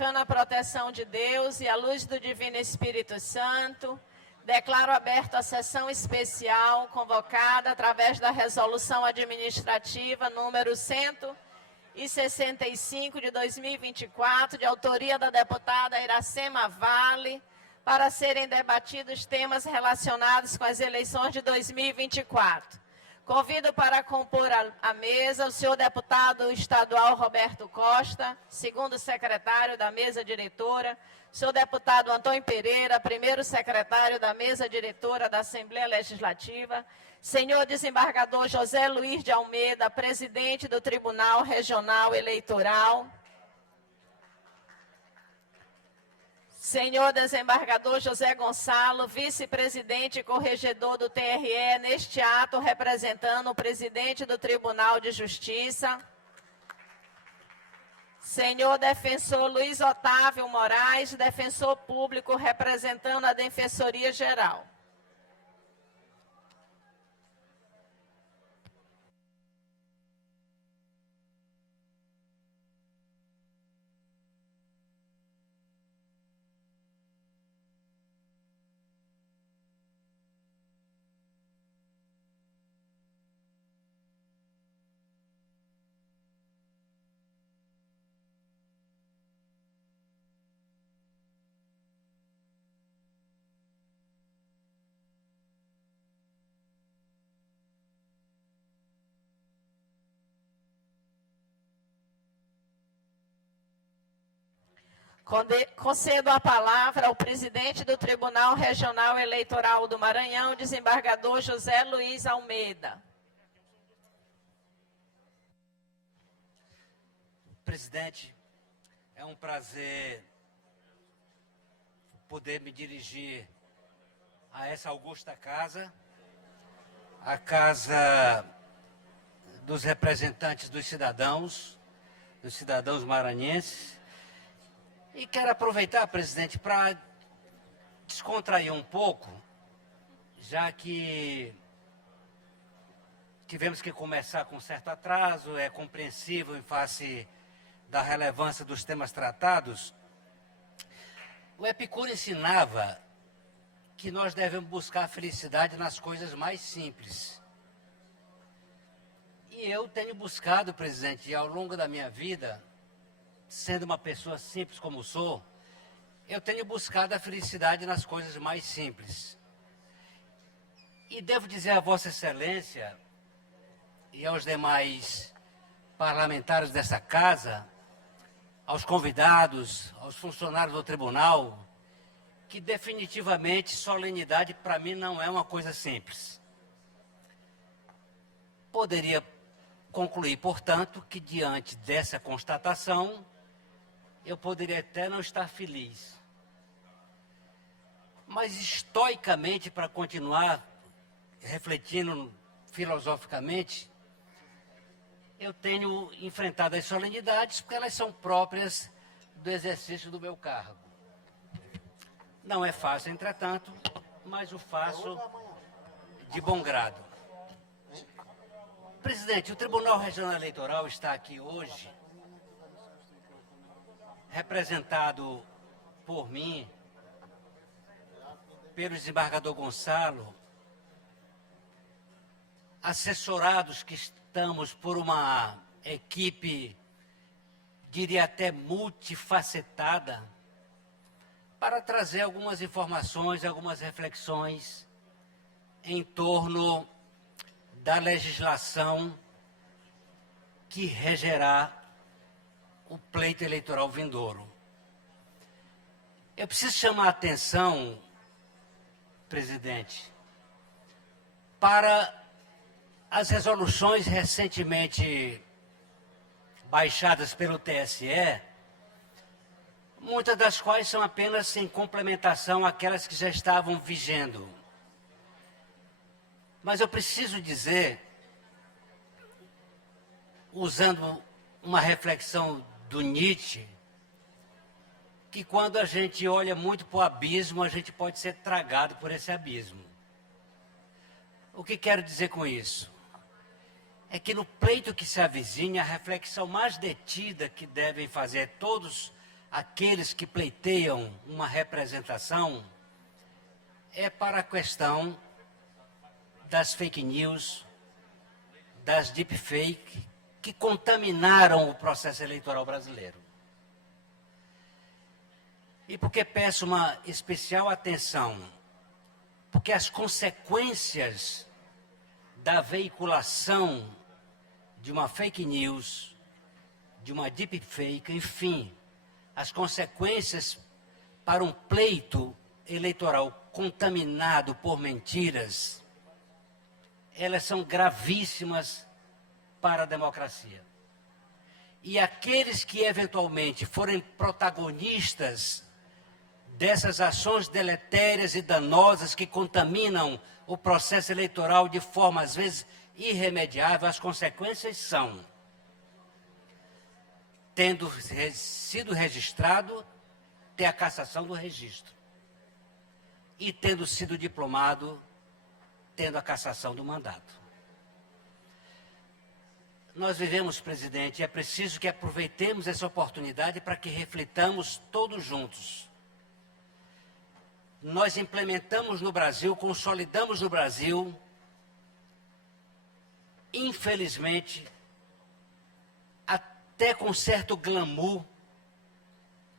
invocando a proteção de Deus e a luz do Divino Espírito Santo, declaro aberta a sessão especial convocada através da Resolução Administrativa número 165 de 2024, de autoria da deputada Iracema Vale, para serem debatidos temas relacionados com as eleições de 2024. Convido para compor a mesa o senhor deputado estadual Roberto Costa, segundo secretário da mesa diretora, o senhor deputado Antônio Pereira, primeiro secretário da mesa diretora da Assembleia Legislativa, senhor desembargador José Luiz de Almeida, presidente do Tribunal Regional Eleitoral, senhor desembargador José Gonçalo, vice-presidente e corregedor do TRE, neste ato representando o presidente do Tribunal de Justiça. Senhor defensor Luiz Otávio Moraes, defensor público representando a Defensoria Geral. Concedo a palavra ao presidente do Tribunal Regional Eleitoral do Maranhão, desembargador José Luiz Almeida. Presidente, é um prazer poder me dirigir a essa augusta casa, a casa dos representantes dos cidadãos maranhenses. E quero aproveitar, presidente, para descontrair um pouco, já que tivemos que começar com certo atraso, é compreensível em face da relevância dos temas tratados. O Epicuro ensinava que nós devemos buscar a felicidade nas coisas mais simples. E eu tenho buscado, presidente, ao longo da minha vida, sendo uma pessoa simples como sou, eu tenho buscado a felicidade nas coisas mais simples. E devo dizer a Vossa Excelência e aos demais parlamentares dessa casa, aos convidados, aos funcionários do tribunal, que definitivamente solenidade para mim não é uma coisa simples. Poderia concluir, portanto, que diante dessa constatação, eu poderia até não estar feliz. Mas estoicamente, para continuar refletindo filosoficamente, eu tenho enfrentado as solenidades porque elas são próprias do exercício do meu cargo. Não é fácil, entretanto, mas o faço de bom grado. Presidente, o Tribunal Regional Eleitoral está aqui hoje representado por mim, pelo desembargador Gonçalo, assessorados que estamos por uma equipe, diria até multifacetada, para trazer algumas informações, algumas reflexões em torno da legislação que regerá o pleito eleitoral vindouro. Eu preciso chamar a atenção, presidente, para as resoluções recentemente baixadas pelo TSE, muitas das quais são apenas em complementação àquelas que já estavam vigendo. Mas eu preciso dizer, usando uma reflexão do Nietzsche, que quando a gente olha muito para o abismo, a gente pode ser tragado por esse abismo. O que quero dizer com isso? É que no pleito que se avizinha, a reflexão mais detida que devem fazer todos aqueles que pleiteiam uma representação é para a questão das fake news, das deepfake, que contaminaram o processo eleitoral brasileiro. E por que peço uma especial atenção? Porque as consequências da veiculação de uma fake news, de uma deepfake, enfim, as consequências para um pleito eleitoral contaminado por mentiras, elas são gravíssimas para a democracia. E aqueles que eventualmente forem protagonistas dessas ações deletérias e danosas que contaminam o processo eleitoral de forma, às vezes, irremediável, as consequências são, tendo sido registrado, ter a cassação do registro. E tendo sido diplomado, tendo a cassação do mandato. Nós vivemos, presidente, e é preciso que aproveitemos essa oportunidade para que reflitamos todos juntos. Nós implementamos no Brasil, consolidamos no Brasil, infelizmente, até com certo glamour,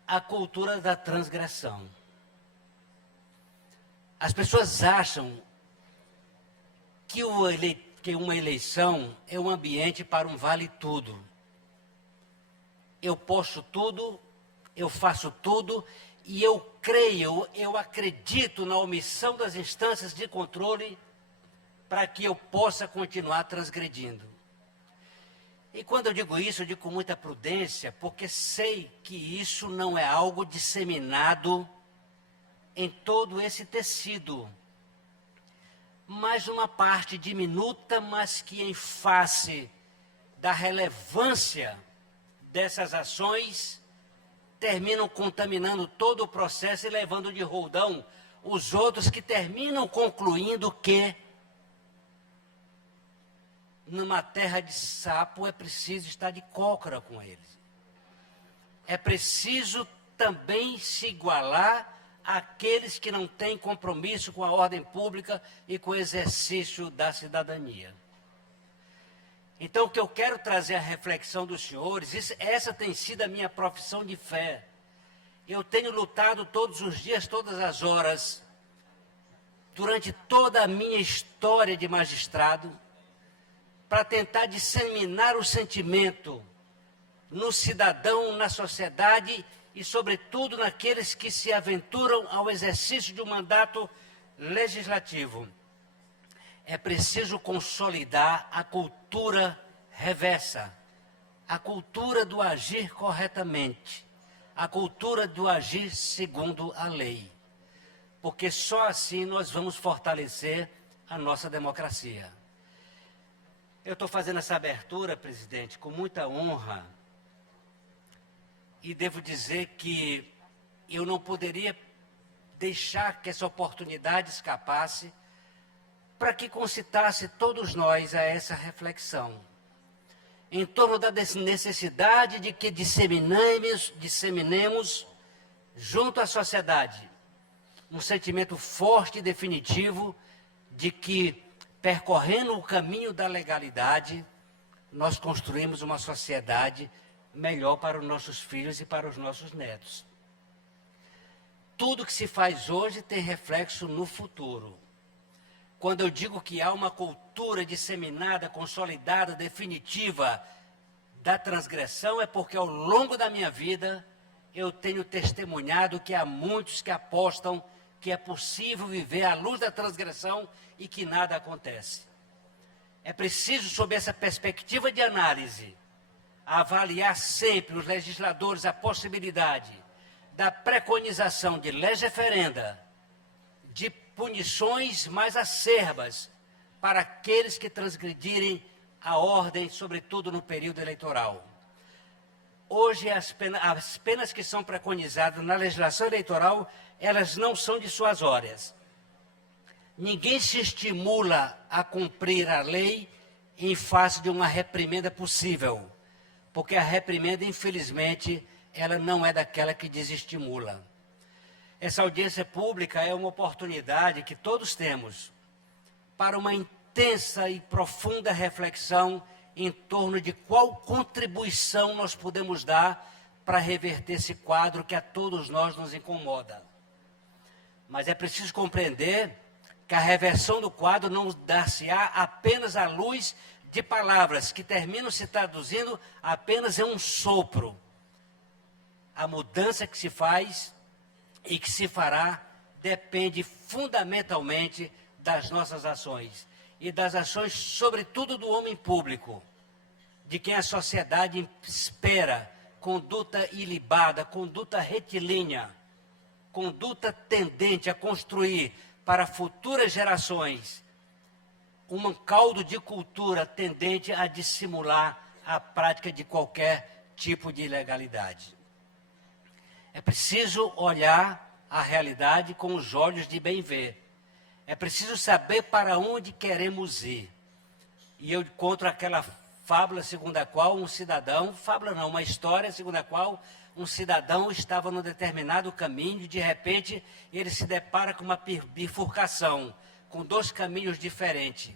a cultura da transgressão. As pessoas acham que uma eleição é um ambiente para um vale-tudo. Eu posto tudo, eu faço tudo, e eu creio, eu acredito na omissão das instâncias de controle para que eu possa continuar transgredindo. E quando eu digo isso, eu digo com muita prudência, porque sei que isso não é algo disseminado em todo esse tecido, mas uma parte diminuta, mas que em face da relevância dessas ações, terminam contaminando todo o processo e levando de roldão os outros que terminam concluindo que numa terra de sapo é preciso estar de cócora com eles. É preciso também se igualar àqueles que não têm compromisso com a ordem pública e com o exercício da cidadania. Então, o que eu quero trazer à reflexão dos senhores, essa tem sido a minha profissão de fé. Eu tenho lutado todos os dias, todas as horas, durante toda a minha história de magistrado, para tentar disseminar o sentimento no cidadão, na sociedade e, sobretudo, naqueles que se aventuram ao exercício de um mandato legislativo. É preciso consolidar a cultura reversa, a cultura do agir corretamente, a cultura do agir segundo a lei, porque só assim nós vamos fortalecer a nossa democracia. Eu estou fazendo essa abertura, presidente, com muita honra, e devo dizer que eu não poderia deixar que essa oportunidade escapasse para que concitasse todos nós a essa reflexão, em torno da necessidade de que disseminemos junto à sociedade um sentimento forte e definitivo de que, percorrendo o caminho da legalidade, nós construímos uma sociedade melhor para os nossos filhos e para os nossos netos. Tudo que se faz hoje tem reflexo no futuro. Quando eu digo que há uma cultura disseminada, consolidada, definitiva da transgressão, é porque ao longo da minha vida eu tenho testemunhado que há muitos que apostam que é possível viver à luz da transgressão e que nada acontece. É preciso, sob essa perspectiva de análise, avaliar sempre os legisladores a possibilidade da preconização de leis referenda, de punições mais acerbas para aqueles que transgredirem a ordem, sobretudo no período eleitoral. Hoje, as penas que são preconizadas na legislação eleitoral, elas não são dissuasórias. Ninguém se estimula a cumprir a lei em face de uma reprimenda possível, porque a reprimenda, infelizmente, ela não é daquela que desestimula. Essa audiência pública é uma oportunidade que todos temos para uma intensa e profunda reflexão em torno de qual contribuição nós podemos dar para reverter esse quadro que a todos nós nos incomoda. Mas é preciso compreender que a reversão do quadro não dar-se-á apenas à luz de palavras que terminam se traduzindo apenas em um sopro. A mudança que se faz e que se fará depende fundamentalmente das nossas ações e das ações, sobretudo, do homem público, de quem a sociedade espera conduta ilibada, conduta retilínea, conduta tendente a construir para futuras gerações um caldo de cultura tendente a dissimular a prática de qualquer tipo de ilegalidade. É preciso olhar a realidade com os olhos de bem ver. É preciso saber para onde queremos ir. E eu encontro aquela fábula segundo a qual um cidadão, fábula não, uma história segundo a qual um cidadão estava num determinado caminho e de repente ele se depara com uma bifurcação, com dois caminhos diferentes.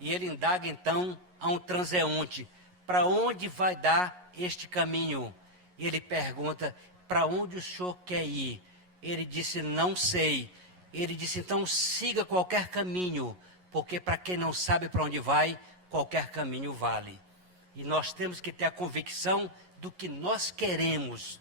E ele indaga então a um transeunte, para onde vai dar este caminho? E ele pergunta, para onde o senhor quer ir? Ele disse, não sei. Ele disse, então siga qualquer caminho, porque para quem não sabe para onde vai, qualquer caminho vale. E nós temos que ter a convicção do que nós queremos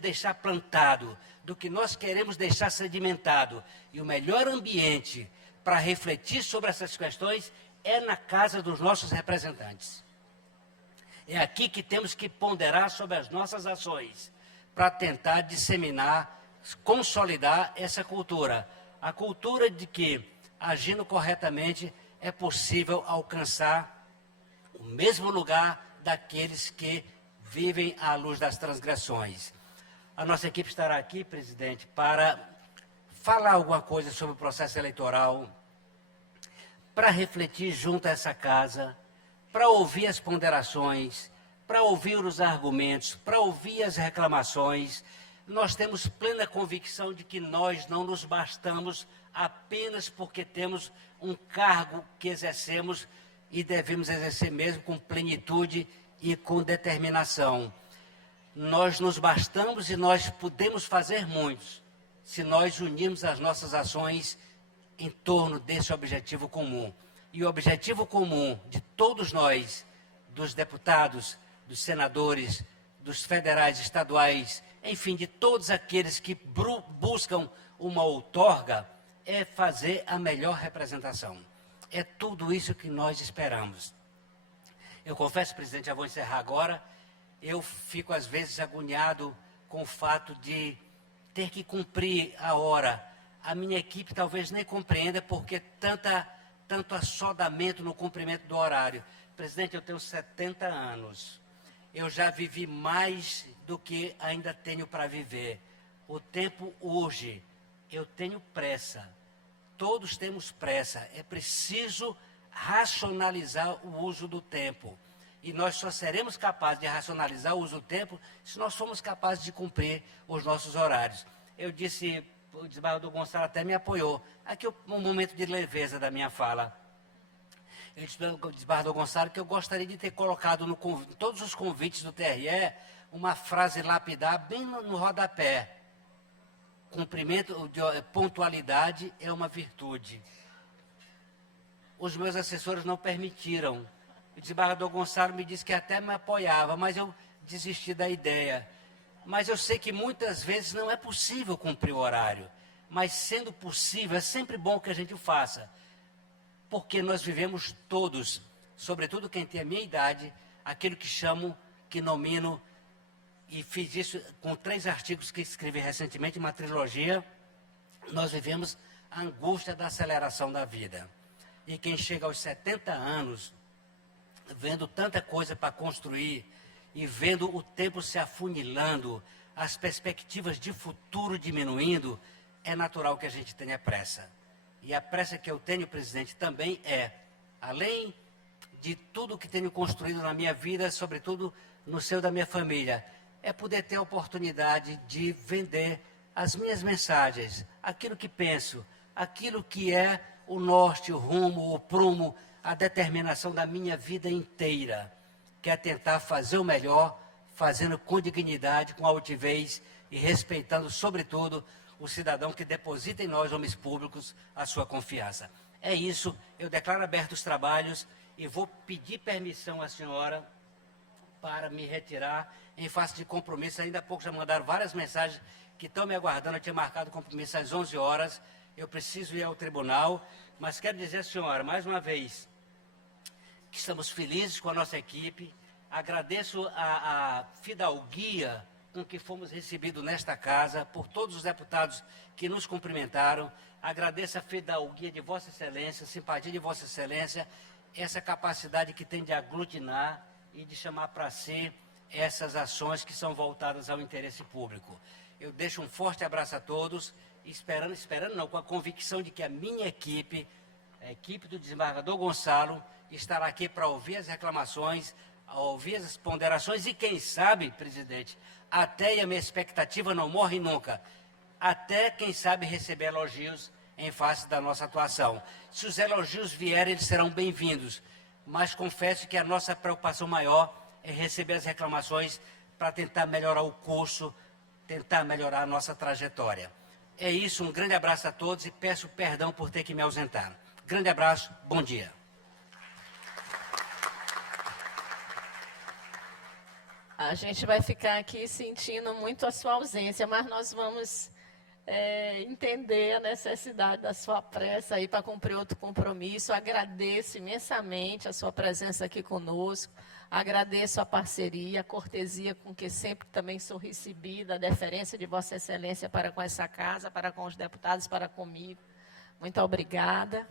deixar plantado, do que nós queremos deixar sedimentado. E o melhor ambiente para refletir sobre essas questões é na casa dos nossos representantes. É aqui que temos que ponderar sobre as nossas ações, para tentar disseminar, consolidar essa cultura. A cultura de que, agindo corretamente, é possível alcançar o mesmo lugar daqueles que vivem à luz das transgressões. A nossa equipe estará aqui, presidente, para falar alguma coisa sobre o processo eleitoral, para refletir junto a essa casa, para ouvir as ponderações, para ouvir os argumentos, para ouvir as reclamações. Nós temos plena convicção de que nós não nos bastamos apenas porque temos um cargo que exercemos e devemos exercer mesmo com plenitude e com determinação. Nós nos bastamos e nós podemos fazer muitos se nós unirmos as nossas ações em torno desse objetivo comum. E o objetivo comum de todos nós, dos deputados, dos senadores, dos federais, estaduais, enfim, de todos aqueles que buscam uma outorga, é fazer a melhor representação. É tudo isso que nós esperamos. Eu confesso, presidente, já vou encerrar agora, eu fico às vezes agoniado com o fato de ter que cumprir a hora. A minha equipe talvez nem compreenda porque tanto assodamento no cumprimento do horário. Presidente, eu tenho 70 anos. Eu já vivi mais do que ainda tenho para viver. O tempo urge. Eu tenho pressa. Todos temos pressa. É preciso racionalizar o uso do tempo. E nós só seremos capazes de racionalizar o uso do tempo se nós formos capazes de cumprir os nossos horários. Eu disse, o desembargador Gonçalo até me apoiou. Aqui um momento de leveza da minha fala. Eu disse ao desembargador Gonçalo que eu gostaria de ter colocado em todos os convites do TRE uma frase lapidar bem no rodapé. Cumprimento, pontualidade é uma virtude. Os meus assessores não permitiram. O desembargador Gonçalo me disse que até me apoiava, mas eu desisti da ideia. Mas eu sei que muitas vezes não é possível cumprir o horário. Mas sendo possível, é sempre bom que a gente o faça. Porque nós vivemos todos, sobretudo quem tem a minha idade, aquilo que chamo, que nomino, e fiz isso com 3 artigos que escrevi recentemente, uma trilogia, nós vivemos a angústia da aceleração da vida. E quem chega aos 70 anos, vendo tanta coisa para construir, e vendo o tempo se afunilando, as perspectivas de futuro diminuindo, é natural que a gente tenha pressa. E a pressa que eu tenho, presidente, também é, além de tudo que tenho construído na minha vida, sobretudo no seio da minha família, é poder ter a oportunidade de vender as minhas mensagens, aquilo que penso, aquilo que é o norte, o rumo, o prumo, a determinação da minha vida inteira, que é tentar fazer o melhor, fazendo com dignidade, com altivez e respeitando, sobretudo, o cidadão que deposita em nós, homens públicos, a sua confiança. É isso, eu declaro abertos os trabalhos e vou pedir permissão à senhora para me retirar em face de compromisso. Ainda há pouco já mandaram várias mensagens que estão me aguardando. Eu tinha marcado compromisso às 11 horas. Eu preciso ir ao tribunal, mas quero dizer à senhora, mais uma vez, que estamos felizes com a nossa equipe. Agradeço a fidalguia com que fomos recebidos nesta casa, por todos os deputados que nos cumprimentaram. Agradeço a fidalguia de Vossa Excelência, a simpatia de Vossa Excelência, essa capacidade que tem de aglutinar e de chamar para si essas ações que são voltadas ao interesse público. Eu deixo um forte abraço a todos, esperando não, com a convicção de que a minha equipe, a equipe do desembargador Gonçalo, estará aqui para ouvir as reclamações, ouvir as ponderações e, quem sabe, presidente, até, e a minha expectativa não morre nunca, até, quem sabe, receber elogios em face da nossa atuação. Se os elogios vierem, eles serão bem-vindos, mas confesso que a nossa preocupação maior é receber as reclamações para tentar melhorar o curso, tentar melhorar a nossa trajetória. É isso, um grande abraço a todos e peço perdão por ter que me ausentar. Grande abraço, bom dia. A gente vai ficar aqui sentindo muito a sua ausência, mas nós vamos entender a necessidade da sua pressa aí para cumprir outro compromisso. Agradeço imensamente a sua presença aqui conosco, agradeço a parceria, a cortesia com que sempre também sou recebida, a deferência de Vossa Excelência para com essa casa, para com os deputados, para comigo. Muito obrigada.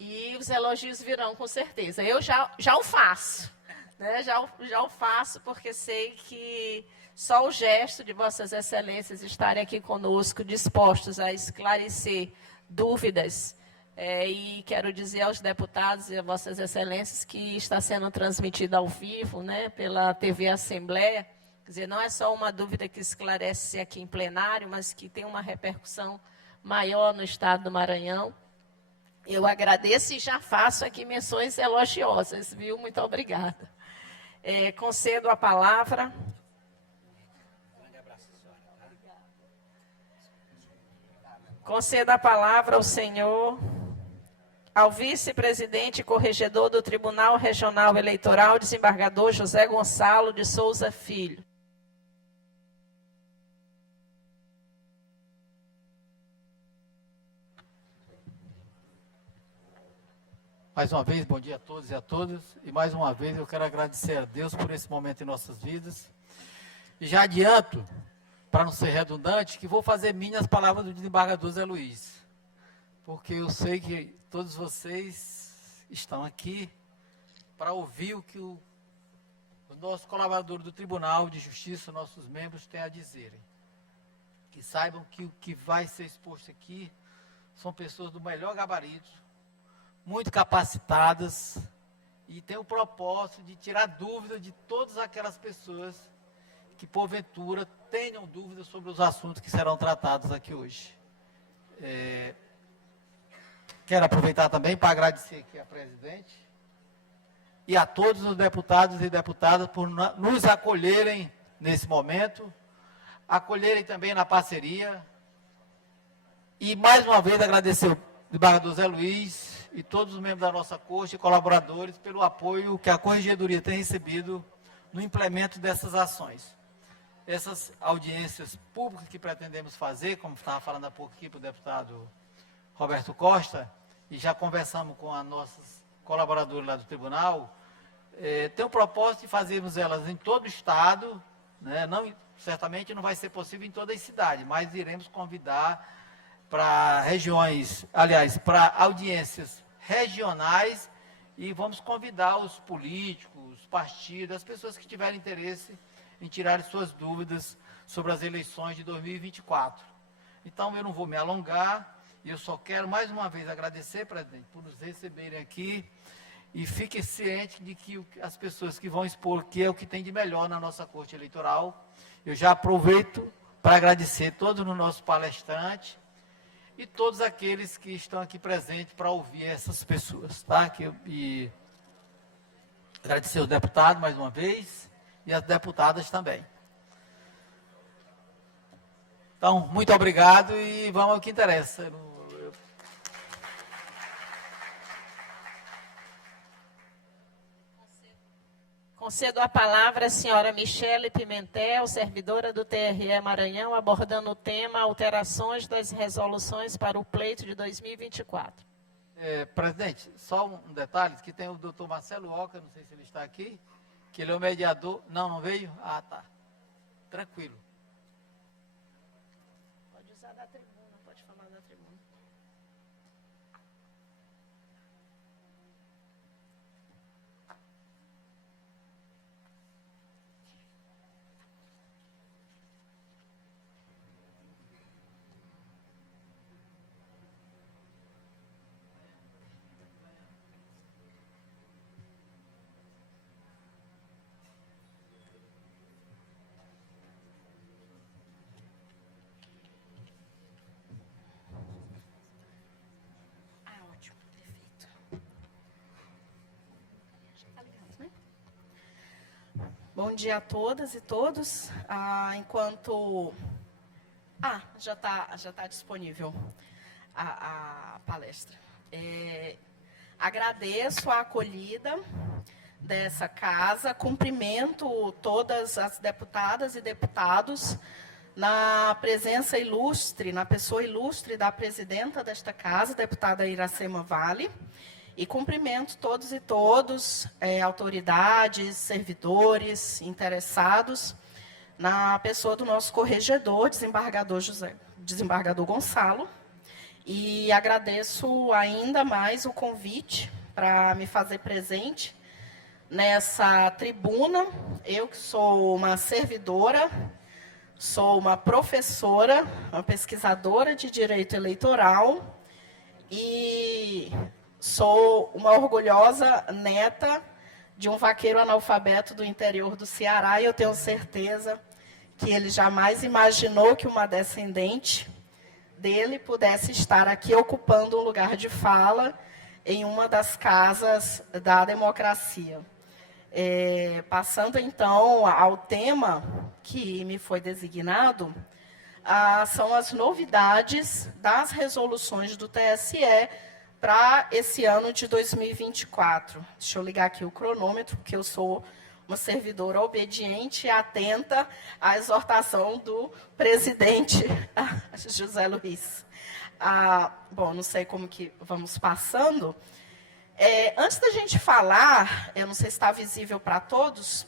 E os elogios virão com certeza. Eu já o faço, né? Já o faço, porque sei que só o gesto de Vossas Excelências estarem aqui conosco, dispostos a esclarecer dúvidas, e quero dizer aos deputados e a Vossas Excelências que está sendo transmitido ao vivo, né, pela TV Assembleia. Quer dizer, não é só uma dúvida que esclarece aqui em plenário, mas que tem uma repercussão maior no estado do Maranhão. Eu agradeço e já faço aqui menções elogiosas, viu? Muito obrigada. Concedo a palavra. Concedo a palavra ao senhor, ao vice-presidente e corregedor do Tribunal Regional Eleitoral, desembargador José Gonçalo de Souza Filho. Mais uma vez, bom dia a todos e a todas. E mais uma vez eu quero agradecer a Deus por esse momento em nossas vidas. E já adianto, para não ser redundante, que vou fazer minhas palavras do desembargador Zé Luiz. Porque eu sei que todos vocês estão aqui para ouvir o que os nossos colaboradores do Tribunal de Justiça, nossos membros, têm a dizerem. Que saibam que o que vai ser exposto aqui são pessoas do melhor gabarito, muito capacitadas, e tem o propósito de tirar dúvidas de todas aquelas pessoas que, porventura, tenham dúvidas sobre os assuntos que serão tratados aqui hoje. Quero aproveitar também para agradecer aqui a presidente e a todos os deputados e deputadas por nos acolherem nesse momento, acolherem também na parceria, e mais uma vez agradecer ao desembargador Zé Luiz e todos os membros da nossa corte e colaboradores pelo apoio que a Corregedoria tem recebido no implemento dessas ações. Essas audiências públicas que pretendemos fazer, como estava falando há pouco aqui para o deputado Roberto Costa, e já conversamos com as nossas colaboradoras lá do tribunal, tem o propósito de fazermos elas em todo o estado, né? Certamente não vai ser possível em todas as cidades, mas iremos convidar para regiões, aliás, para audiências regionais, e vamos convidar os políticos, os partidos, as pessoas que tiverem interesse em tirar suas dúvidas sobre as eleições de 2024. Então, eu não vou me alongar, e eu só quero mais uma vez agradecer, presidente, por nos receberem aqui, e fique ciente de que as pessoas que vão expor que é o que tem de melhor na nossa Corte Eleitoral. Eu já aproveito para agradecer todos os nossos palestrantes e todos aqueles que estão aqui presentes para ouvir essas pessoas, tá? E agradecer os deputados mais uma vez e as deputadas também. Então, muito obrigado e vamos ao que interessa. Concedo a palavra à senhora Michele Pimentel, servidora do TRE Maranhão, abordando o tema alterações das resoluções para o pleito de 2024. Presidente, só um detalhe, que tem o doutor Marcelo Oca, não sei se ele está aqui, que ele é o mediador. Não veio? Ah, tá. Tranquilo. Pode usar da tribuna, pode falar da tribuna. Bom dia a todas e todos. Já está disponível a palestra. Agradeço a acolhida dessa casa, cumprimento todas as deputadas e deputados na presença ilustre, na pessoa ilustre da presidenta desta casa, deputada Iracema Vale. E cumprimento todos e todos, autoridades, servidores, interessados, na pessoa do nosso corregedor, desembargador Gonçalo. E agradeço ainda mais o convite para me fazer presente nessa tribuna. Eu que sou uma servidora, sou uma professora, uma pesquisadora de direito eleitoral e sou uma orgulhosa neta de um vaqueiro analfabeto do interior do Ceará e eu tenho certeza que ele jamais imaginou que uma descendente dele pudesse estar aqui ocupando um lugar de fala em uma das casas da democracia. Passando então ao tema que me foi designado, são as novidades das resoluções do TSE para esse ano de 2024. Deixa eu ligar aqui o cronômetro, porque eu sou uma servidora obediente e atenta à exortação do presidente José Luiz. Bom, não sei como que vamos passando. Antes da gente falar, eu não sei se está visível para todos,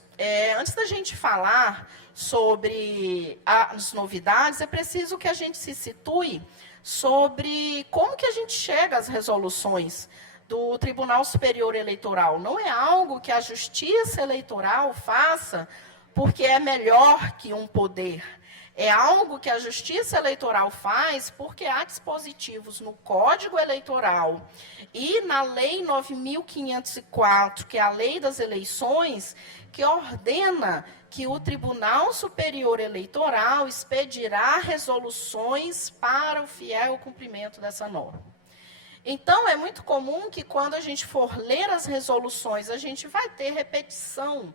antes da gente falar sobre as novidades, é preciso que a gente se situe sobre como que a gente chega às resoluções do Tribunal Superior Eleitoral. Não é algo que a Justiça Eleitoral faça porque é melhor que um poder. É algo que a Justiça Eleitoral faz porque há dispositivos no Código Eleitoral e na Lei 9.504, que é a Lei das Eleições, que ordena que o Tribunal Superior Eleitoral expedirá resoluções para o fiel cumprimento dessa norma. Então, é muito comum que, quando a gente for ler as resoluções, a gente vai ter repetição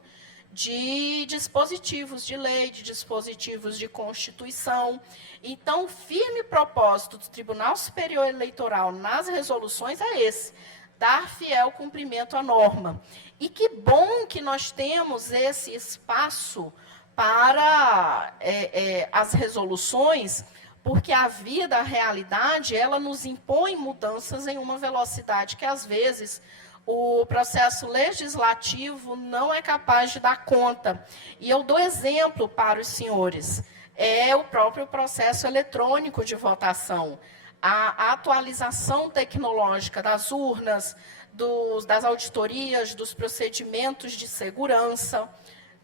de dispositivos de lei, de dispositivos de Constituição. Então, o firme propósito do Tribunal Superior Eleitoral nas resoluções é esse: dar fiel cumprimento à norma. E que bom que nós temos esse espaço para as resoluções, porque a vida, a realidade, ela nos impõe mudanças em uma velocidade que, às vezes, o processo legislativo não é capaz de dar conta. E eu dou exemplo para os senhores. É o próprio processo eletrônico de votação, a atualização tecnológica das urnas, das auditorias, dos procedimentos de segurança.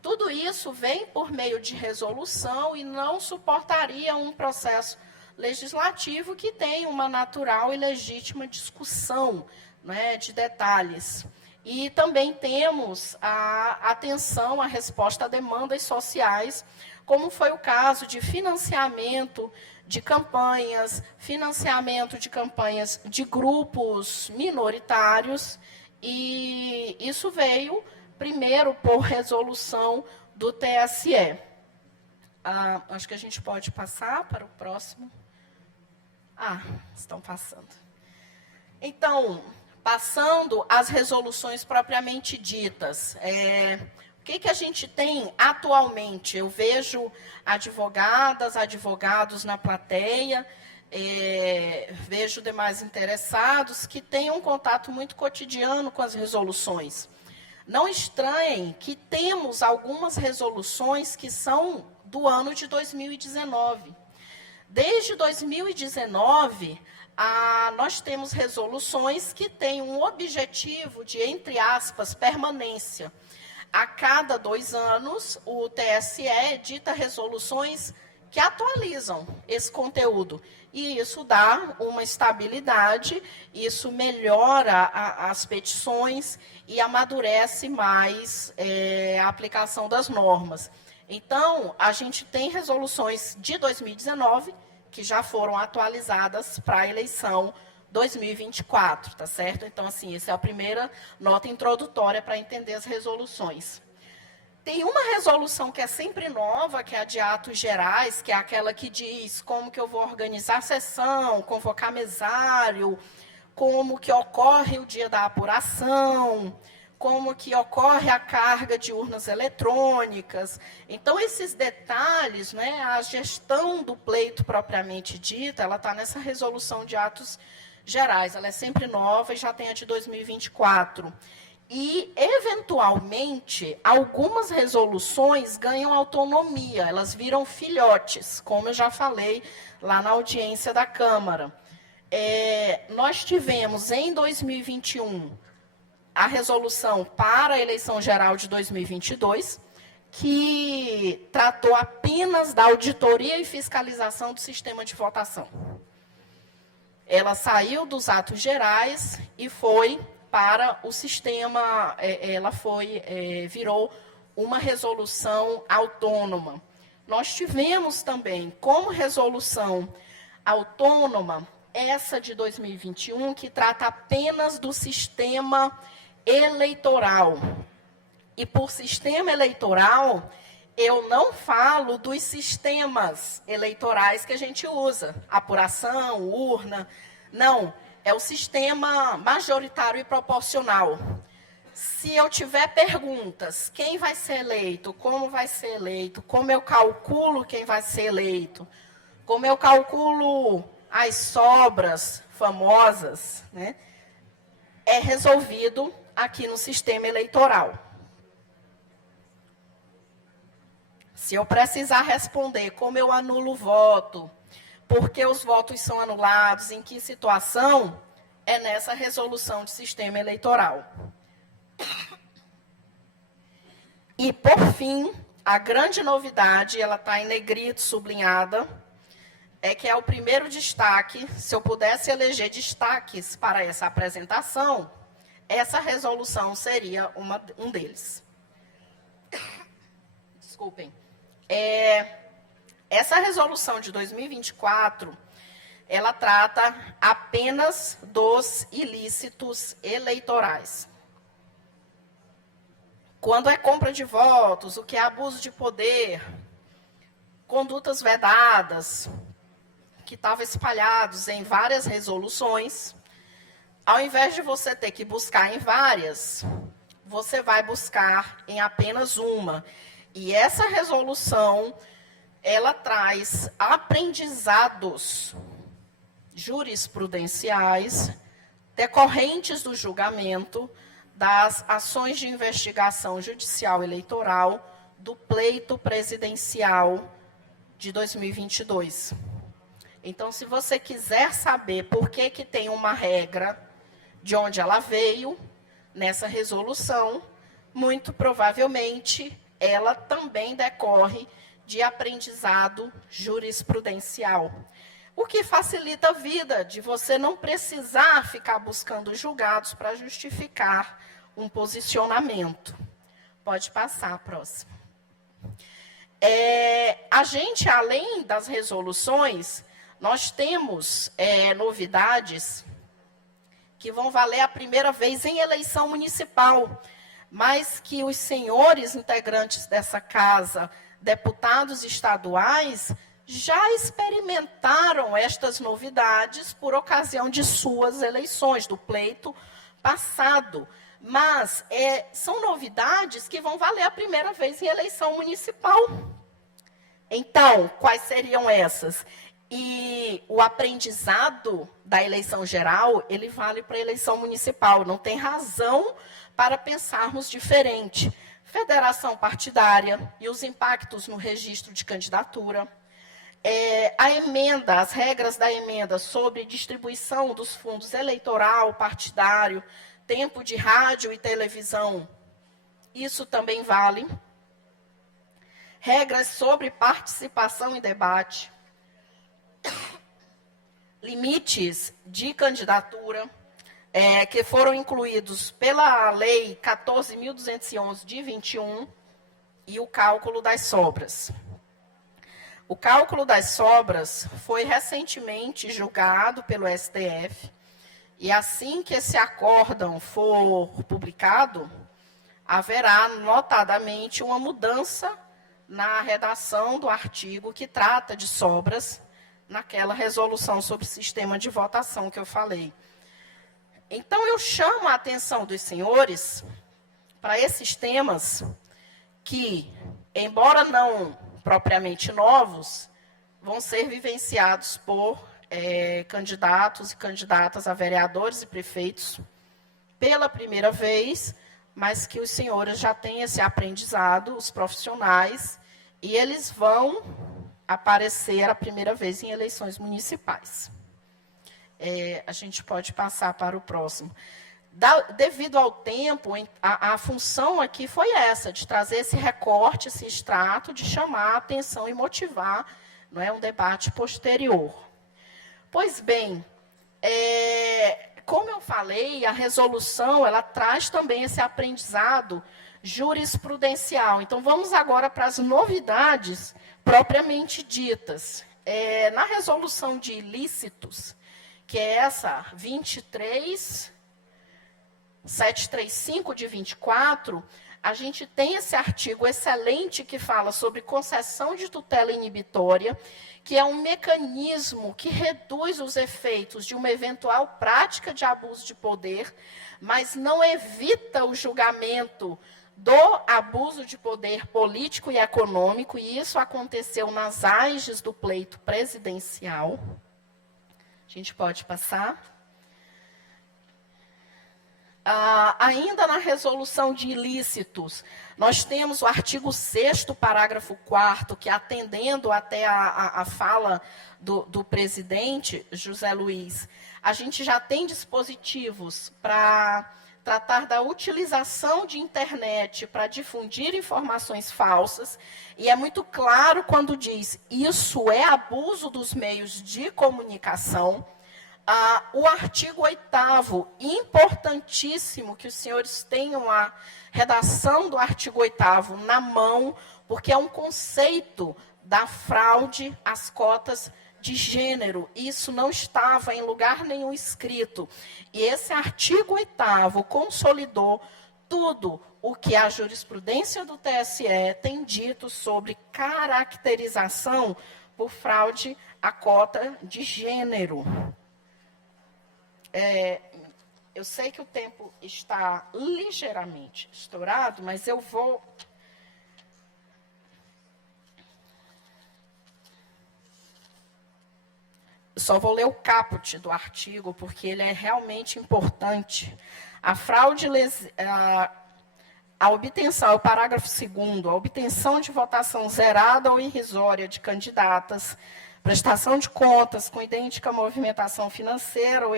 Tudo isso vem por meio de resolução e não suportaria um processo legislativo que tem uma natural e legítima discussão, né, de detalhes. E também temos a atenção, a resposta a demandas sociais, como foi o caso de financiamento de campanhas de grupos minoritários, e isso veio primeiro por resolução do TSE. Acho que a gente pode passar para o próximo. Estão passando. Então, passando às resoluções propriamente ditas, o que a gente tem atualmente? Eu vejo advogados na plateia, vejo demais interessados que têm um contato muito cotidiano com as resoluções. Não estranhem que temos algumas resoluções que são do ano de 2019. Desde 2019, nós temos resoluções que têm um objetivo de, entre aspas, permanência. A cada 2 anos, o TSE edita resoluções que atualizam esse conteúdo. E isso dá uma estabilidade, isso melhora as petições e amadurece mais a aplicação das normas. Então, a gente tem resoluções de 2019 que já foram atualizadas para a eleição 2024, tá certo? Então, assim, essa é a primeira nota introdutória para entender as resoluções. Tem uma resolução que é sempre nova, que é a de atos gerais, que é aquela que diz como que eu vou organizar a sessão, convocar mesário, como que ocorre o dia da apuração, como que ocorre a carga de urnas eletrônicas. Então, esses detalhes, né, a gestão do pleito propriamente dita, ela está nessa resolução de atos gerais. Ela é sempre nova e já tem a de 2024. E, eventualmente, algumas resoluções ganham autonomia, elas viram filhotes, como eu já falei lá na audiência da Câmara. Nós tivemos, em 2021, a resolução para a eleição geral de 2022, que tratou apenas da auditoria e fiscalização do sistema de votação. Ela saiu dos atos gerais e foi para o sistema, virou uma resolução autônoma. Nós tivemos também, como resolução autônoma, essa de 2021, que trata apenas do sistema eleitoral. E por sistema eleitoral, eu não falo dos sistemas eleitorais que a gente usa, apuração, urna, não. É o sistema majoritário e proporcional. Se eu tiver perguntas, quem vai ser eleito, como vai ser eleito, como eu calculo quem vai ser eleito, como eu calculo as sobras famosas, né, é resolvido aqui no sistema eleitoral. Se eu precisar responder como eu anulo o voto, por que os votos são anulados, em que situação, é nessa resolução de sistema eleitoral. E, por fim, a grande novidade, ela está em negrito, sublinhada, é que é o primeiro destaque. Se eu pudesse eleger destaques para essa apresentação, essa resolução seria um deles. Desculpem. Essa resolução de 2024, ela trata apenas dos ilícitos eleitorais. Quando é compra de votos, o que é abuso de poder, condutas vedadas, que estavam espalhados em várias resoluções, ao invés de você ter que buscar em várias, você vai buscar em apenas uma. E essa resolução, ela traz aprendizados jurisprudenciais decorrentes do julgamento das ações de investigação judicial eleitoral do pleito presidencial de 2022. Então, se você quiser saber por que tem uma regra, de onde ela veio, nessa resolução, muito provavelmente ela também decorre de aprendizado jurisprudencial, o que facilita a vida de você não precisar ficar buscando julgados para justificar um posicionamento. Pode passar a próxima. A gente, além das resoluções, nós temos novidades que vão valer a primeira vez em eleição municipal, mas que os senhores integrantes dessa casa, deputados estaduais, já experimentaram estas novidades por ocasião de suas eleições, do pleito passado. Mas são novidades que vão valer a primeira vez em eleição municipal. Então, quais seriam essas? E o aprendizado da eleição geral, ele vale para a eleição municipal. Não tem razão para pensarmos diferente. Federação partidária e os impactos no registro de candidatura. A emenda, as regras da emenda sobre distribuição dos fundos eleitoral, partidário, tempo de rádio e televisão, isso também vale. Regras sobre participação e debate. Limites de candidatura, que foram incluídos pela Lei 14.211 de 21, e o cálculo das sobras. O cálculo das sobras foi recentemente julgado pelo STF, e assim que esse acórdão for publicado, haverá notadamente uma mudança na redação do artigo que trata de sobras, naquela resolução sobre sistema de votação que eu falei. Então, eu chamo a atenção dos senhores para esses temas que, embora não propriamente novos, vão ser vivenciados por candidatos e candidatas a vereadores e prefeitos pela primeira vez, mas que os senhores já têm esse aprendizado, os profissionais, e eles vão aparecer a primeira vez em eleições municipais. A gente pode passar para o próximo. Devido ao tempo, a função aqui foi essa, de trazer esse recorte, esse extrato, de chamar a atenção e motivar, não é, um debate posterior. Pois bem, como eu falei, a resolução ela traz também esse aprendizado jurisprudencial. Então, vamos agora para as novidades propriamente ditas. Na resolução de ilícitos, que é essa 23735 de 24, a gente tem esse artigo excelente que fala sobre concessão de tutela inibitória, que é um mecanismo que reduz os efeitos de uma eventual prática de abuso de poder, mas não evita o julgamento do abuso de poder político e econômico, e isso aconteceu nas AIGs do pleito presidencial. A gente pode passar. Ainda na resolução de ilícitos, nós temos o artigo 6º, parágrafo 4º, que, atendendo até a fala do presidente José Luiz, a gente já tem dispositivos para tratar da utilização de internet para difundir informações falsas, e é muito claro quando diz isso é abuso dos meios de comunicação. O artigo 8º, importantíssimo que os senhores tenham a redação do artigo 8º na mão, porque é um conceito da fraude às cotas de gênero. Isso não estava em lugar nenhum escrito. E esse artigo 8º consolidou tudo o que a jurisprudência do TSE tem dito sobre caracterização por fraude à cota de gênero. Eu sei que o tempo está ligeiramente estourado, mas eu vou... Só vou ler o caput do artigo, porque ele é realmente importante. A fraude, a obtenção, o parágrafo 2º, a obtenção de votação zerada ou irrisória de candidatas, prestação de contas com idêntica movimentação financeira ou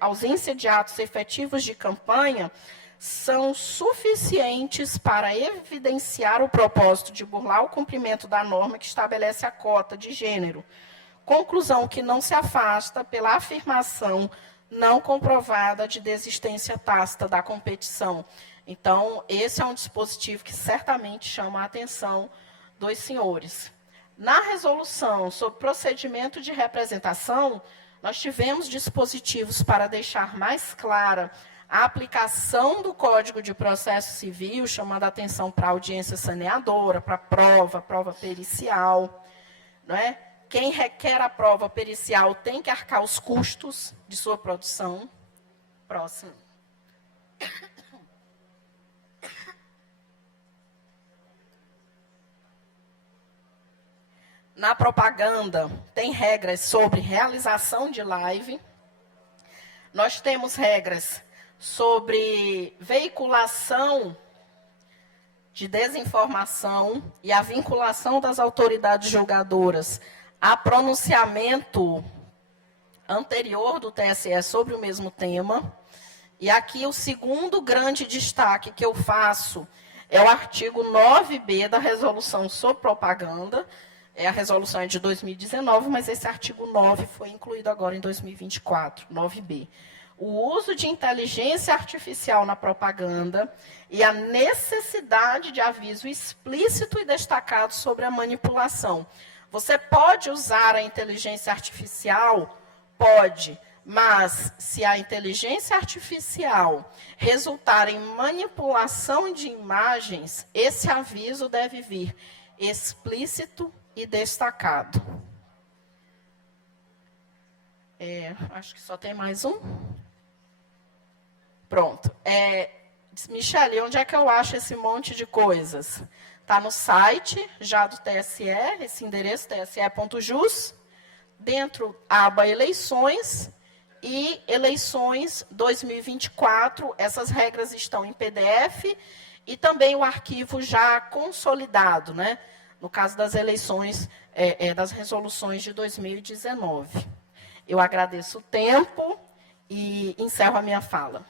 ausência de atos efetivos de campanha, são suficientes para evidenciar o propósito de burlar o cumprimento da norma que estabelece a cota de gênero. Conclusão que não se afasta pela afirmação não comprovada de desistência tácita da competição. Então, esse é um dispositivo que certamente chama a atenção dos senhores. Na resolução sobre procedimento de representação, nós tivemos dispositivos para deixar mais clara a aplicação do Código de Processo Civil, chamando a atenção para a audiência saneadora, para a prova pericial. Não é? Quem requer a prova pericial tem que arcar os custos de sua produção. Próximo. Na propaganda, tem regras sobre realização de live. Nós temos regras sobre veiculação de desinformação e a vinculação das autoridades julgadoras a pronunciamento anterior do TSE sobre o mesmo tema. E aqui o segundo grande destaque que eu faço é o artigo 9b da resolução sobre propaganda. A resolução é de 2019, mas esse artigo 9 foi incluído agora em 2024, 9b. O uso de inteligência artificial na propaganda e a necessidade de aviso explícito e destacado sobre a manipulação. Você pode usar a inteligência artificial? Pode, mas se a inteligência artificial resultar em manipulação de imagens, esse aviso deve vir explícito e destacado. Acho que só tem mais um. Pronto. Michele, onde é que eu acho esse monte de coisas? Está no site já do TSE, esse endereço tse.jus, dentro aba eleições e eleições 2024. Essas regras estão em PDF e também o arquivo já consolidado, né? No caso das eleições, das resoluções de 2019. Eu agradeço o tempo e encerro a minha fala.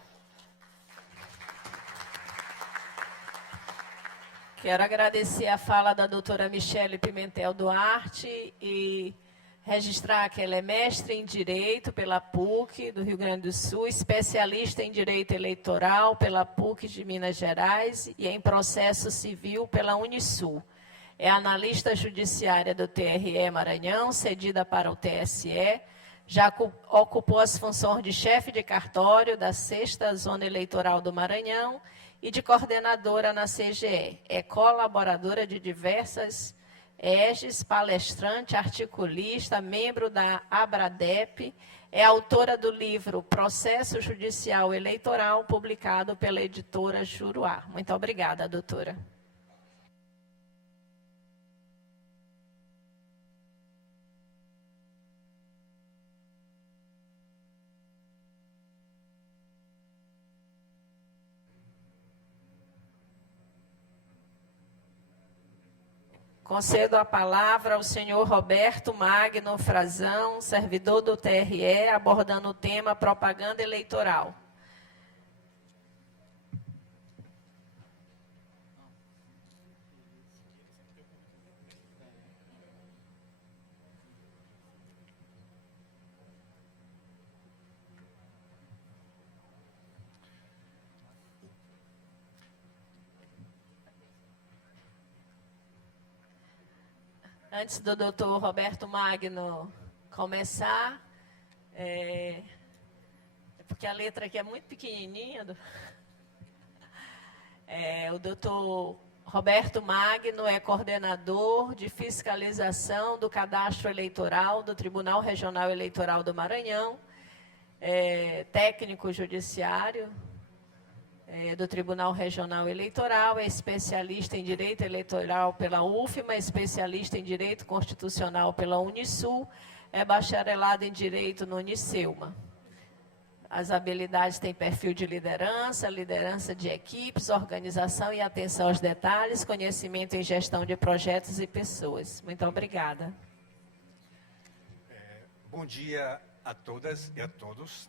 Quero agradecer a fala da doutora Michele Pimentel Duarte e registrar que ela é mestre em Direito pela PUC do Rio Grande do Sul, especialista em Direito Eleitoral pela PUC de Minas Gerais e em Processo Civil pela Unisul. É analista judiciária do TRE Maranhão, cedida para o TSE, já ocupou as funções de chefe de cartório da 6ª Zona Eleitoral do Maranhão e de coordenadora na CGE. É colaboradora de diversas EGES, palestrante, articulista, membro da Abradep, é autora do livro Processo Judicial Eleitoral, publicado pela editora Juruá. Muito obrigada, doutora. Concedo a palavra ao senhor Roberto Magno Frazão, servidor do TRE, abordando o tema propaganda eleitoral. Antes do doutor Roberto Magno começar, porque a letra aqui é muito pequenininha, o doutor Roberto Magno é coordenador de fiscalização do cadastro eleitoral do Tribunal Regional Eleitoral do Maranhão, técnico judiciário do Tribunal Regional Eleitoral, é especialista em Direito Eleitoral pela UFMA, especialista em Direito Constitucional pela Unisul, é bacharelado em Direito no Unicelma. As habilidades têm perfil de liderança, liderança de equipes, organização e atenção aos detalhes, conhecimento em gestão de projetos e pessoas. Muito obrigada. Bom dia a todas e a todos.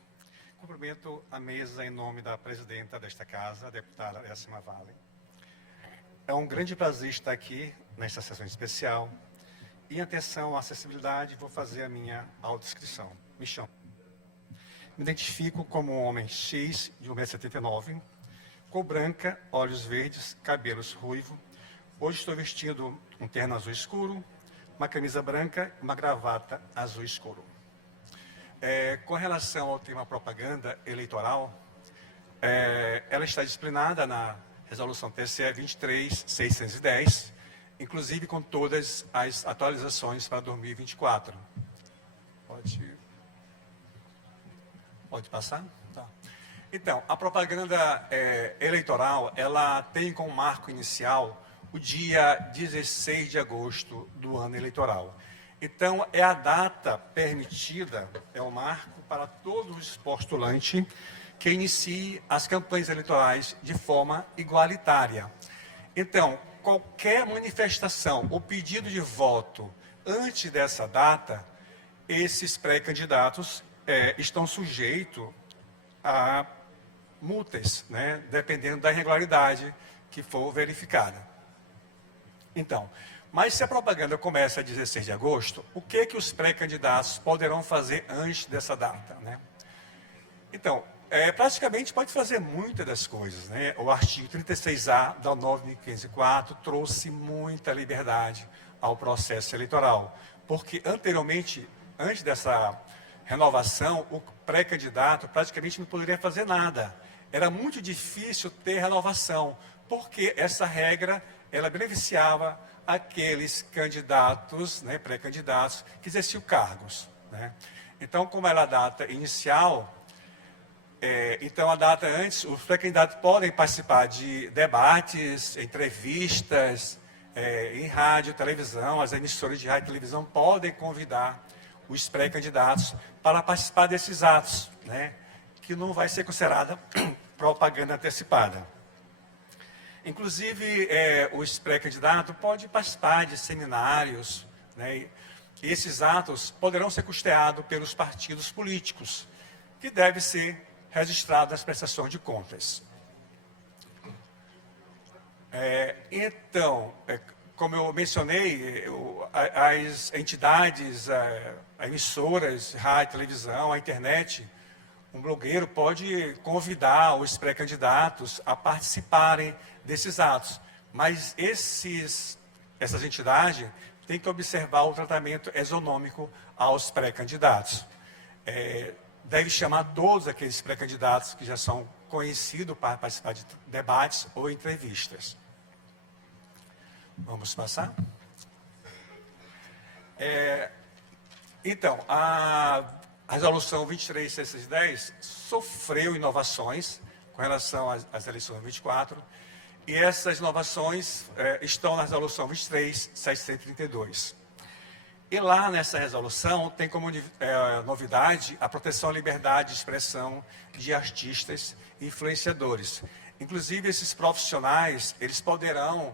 Cumprimento a mesa em nome da presidenta desta casa, a deputada Iracema Vale. É um grande prazer estar aqui nesta sessão especial. E em atenção à acessibilidade, vou fazer a minha autodescrição. Me chamo. Me identifico como um homem X, de 1,79 m, cor branca, olhos verdes, cabelos ruivo. Hoje estou vestindo um terno azul escuro, uma camisa branca, uma gravata azul escuro. Com relação ao tema propaganda eleitoral, ela está disciplinada na Resolução TSE 23.610, inclusive com todas as atualizações para 2024. Pode passar? Tá. Então, a propaganda eleitoral, ela tem como marco inicial o dia 16 de agosto do ano eleitoral. Então, é a data permitida, é o marco para todos os postulantes que inicie as campanhas eleitorais de forma igualitária. Então, qualquer manifestação ou pedido de voto antes dessa data, esses pré-candidatos estão sujeitos a multas, né, dependendo da irregularidade que for verificada. Então, mas se a propaganda começa a 16 de agosto, o que os pré-candidatos poderão fazer antes dessa data, né? Então, praticamente pode fazer muitas das coisas, né? O artigo 36A da 9.504 trouxe muita liberdade ao processo eleitoral, porque anteriormente, antes dessa renovação, o pré-candidato praticamente não poderia fazer nada. Era muito difícil ter renovação, porque essa regra, ela beneficiava aqueles candidatos, né, pré-candidatos, que exerciam cargos, né? Então, como era a data inicial, então a data antes, os pré-candidatos podem participar de debates, entrevistas, em rádio, televisão, as emissoras de rádio e televisão podem convidar os pré-candidatos para participar desses atos, né, que não vai ser considerada propaganda antecipada. Inclusive, os pré-candidatos podem participar de seminários, né, e esses atos poderão ser custeados pelos partidos políticos, que deve ser registrado nas prestações de contas. Então, como eu mencionei, as entidades, emissoras, rádio, televisão, a internet, um blogueiro pode convidar os pré-candidatos a participarem desses atos, mas essas entidades têm que observar o tratamento exonômico aos pré-candidatos. Deve chamar todos aqueles pré-candidatos que já são conhecidos para participar de debates ou entrevistas. Vamos passar? Então, a Resolução 23.610 sofreu inovações com relação às eleições de 24, e essas inovações estão na Resolução 23.632. E lá nessa resolução tem como novidade a proteção à liberdade de expressão de artistas e influenciadores. Inclusive, esses profissionais, eles poderão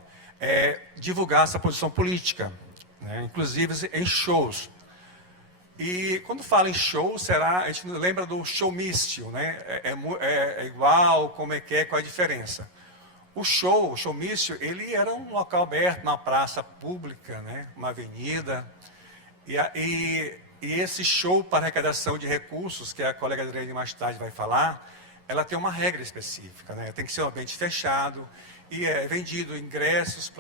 divulgar essa posição política, né? Inclusive em shows. E quando fala em show, a gente lembra do showmício, né? É igual, como qual é a diferença? O showmício, ele era um local aberto, uma praça pública, né? Uma avenida. E esse show para arrecadação de recursos, que a colega Adriane mais tarde vai falar, ela tem uma regra específica, né? Tem que ser um ambiente fechado e é vendido ingressos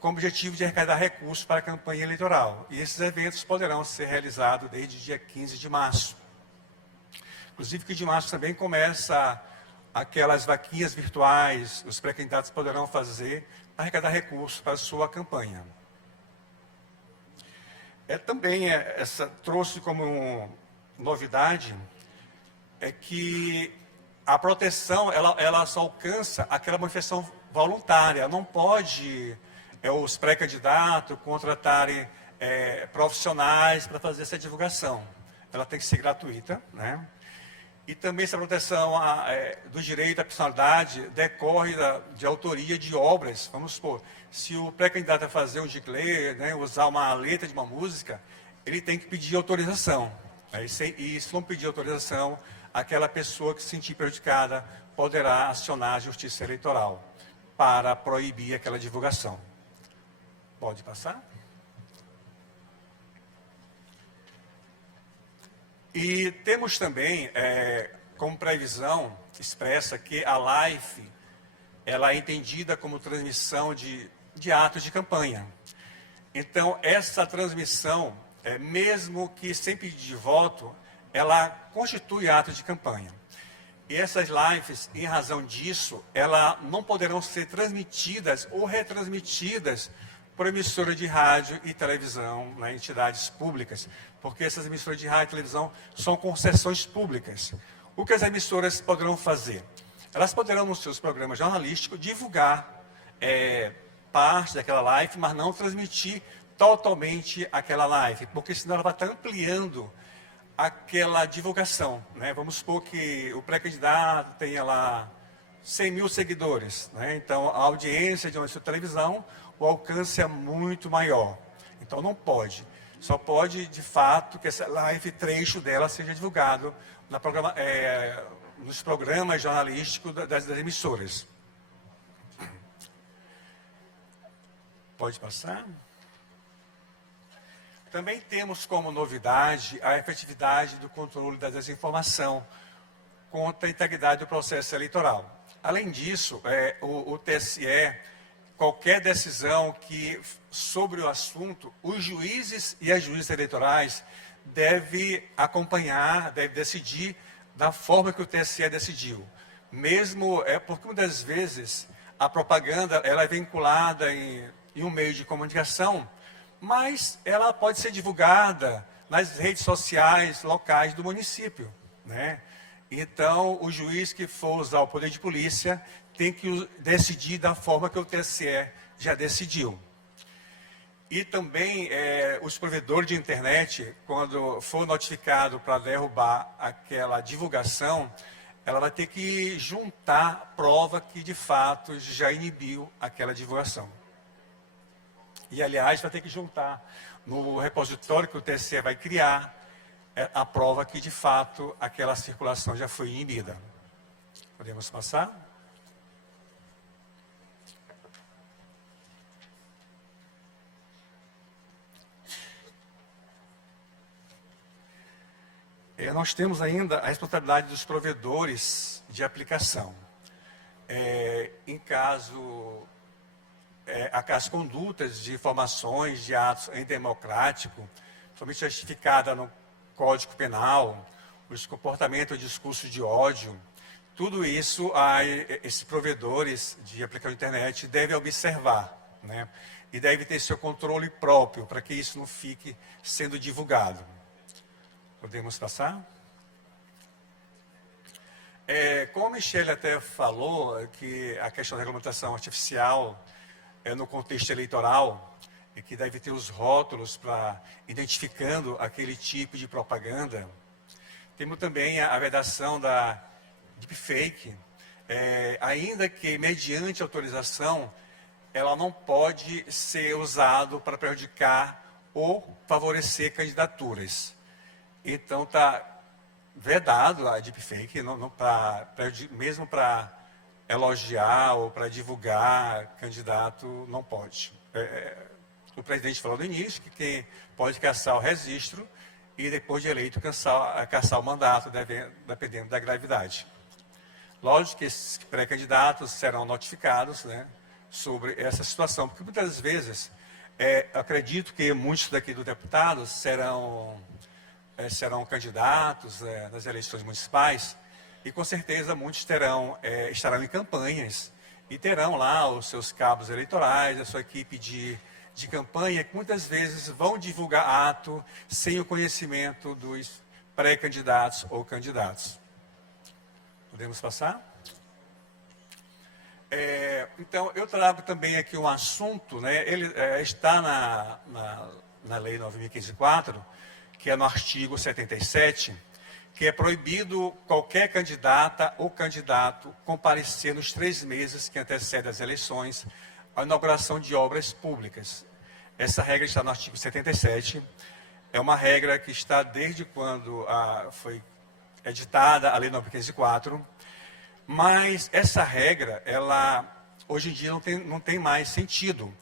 com o objetivo de arrecadar recursos para a campanha eleitoral. E esses eventos poderão ser realizados desde dia 15 de março. Inclusive, que de março também começa aquelas vaquinhas virtuais, os pré-candidatos poderão fazer para arrecadar recursos para a sua campanha. Também trouxe como novidade que a proteção ela só alcança aquela manifestação voluntária. Não pode os pré-candidatos contratarem profissionais para fazer essa divulgação. Ela tem que ser gratuita, né? E também essa proteção do direito à personalidade decorre de autoria de obras. Vamos supor, se o pré-candidato a fazer um giclê, né, usar uma letra de uma música, ele tem que pedir autorização. E se não pedir autorização, aquela pessoa que se sentir prejudicada poderá acionar a Justiça Eleitoral para proibir aquela divulgação. Pode passar? E temos também, como previsão, expressa que a live ela é entendida como transmissão de atos de campanha. Então, essa transmissão, mesmo que sem pedido de voto, ela constitui ato de campanha. E essas lives, em razão disso, elas não poderão ser transmitidas ou retransmitidas por emissora de rádio e televisão, né, entidades públicas, porque essas emissoras de rádio e televisão são concessões públicas. O que as emissoras poderão fazer? Elas poderão, nos seus programas jornalísticos, divulgar parte daquela live, mas não transmitir totalmente aquela live, porque senão ela vai estar ampliando aquela divulgação, né? Vamos supor que o pré-candidato tenha lá 100 mil seguidores, né? Então a audiência de uma televisão, o alcance é muito maior. Então não pode. Só pode, de fato, que essa live, trecho dela, seja divulgado nos programas jornalísticos das emissoras. Pode passar? Também temos como novidade a efetividade do controle da desinformação contra a integridade do processo eleitoral. Além disso, o TSE, qualquer decisão sobre o assunto, os juízes e as juízes eleitorais devem acompanhar, devem decidir da forma que o TSE decidiu. Mesmo porque muitas vezes a propaganda ela é vinculada em um meio de comunicação, mas ela pode ser divulgada nas redes sociais locais do município, né? Então, o juiz que for usar o poder de polícia tem que decidir da forma que o TSE já decidiu. E também os provedores de internet, quando for notificado para derrubar aquela divulgação, ela vai ter que juntar prova que de fato já inibiu aquela divulgação. E, aliás, vai ter que juntar no repositório que o TSE vai criar a prova que, de fato, aquela circulação já foi inibida. Podemos passar? Nós temos ainda a responsabilidade dos provedores de aplicação. Em caso... as condutas de informações de atos indemocráticos, somente justificada no Código Penal, os comportamentos e discursos de ódio, tudo isso esses provedores de aplicação de internet devem observar, né? E devem ter seu controle próprio para que isso não fique sendo divulgado. Podemos passar? Como a Michele até falou, que a questão da regulamentação artificial no contexto eleitoral, e que deve ter os rótulos para identificando aquele tipo de propaganda. Temos também a vedação da deepfake, ainda que mediante autorização, ela não pode ser usada para prejudicar ou favorecer candidaturas. Então está vedado a deepfake, mesmo para elogiar ou para divulgar candidato, não pode. O presidente falou no início que quem pode caçar o registro e depois de eleito caçar o mandato, dependendo da gravidade. Lógico que esses pré-candidatos serão notificados, né, sobre essa situação, porque muitas vezes, acredito que muitos daqui dos deputados serão candidatos nas eleições municipais, e com certeza muitos estarão em campanhas e terão lá os seus cabos eleitorais, a sua equipe de campanha, que muitas vezes vão divulgar ato sem o conhecimento dos pré-candidatos ou candidatos. Podemos passar? Então, eu trago também aqui um assunto, né? Ele está na Lei 9.504, que é no artigo 77, que é proibido qualquer candidata ou candidato comparecer nos 3 meses que antecedem as eleições à inauguração de obras públicas. Essa regra está no artigo 77, é uma regra que está desde quando foi editada a Lei 9.504, mas essa regra, hoje em dia não tem mais sentido,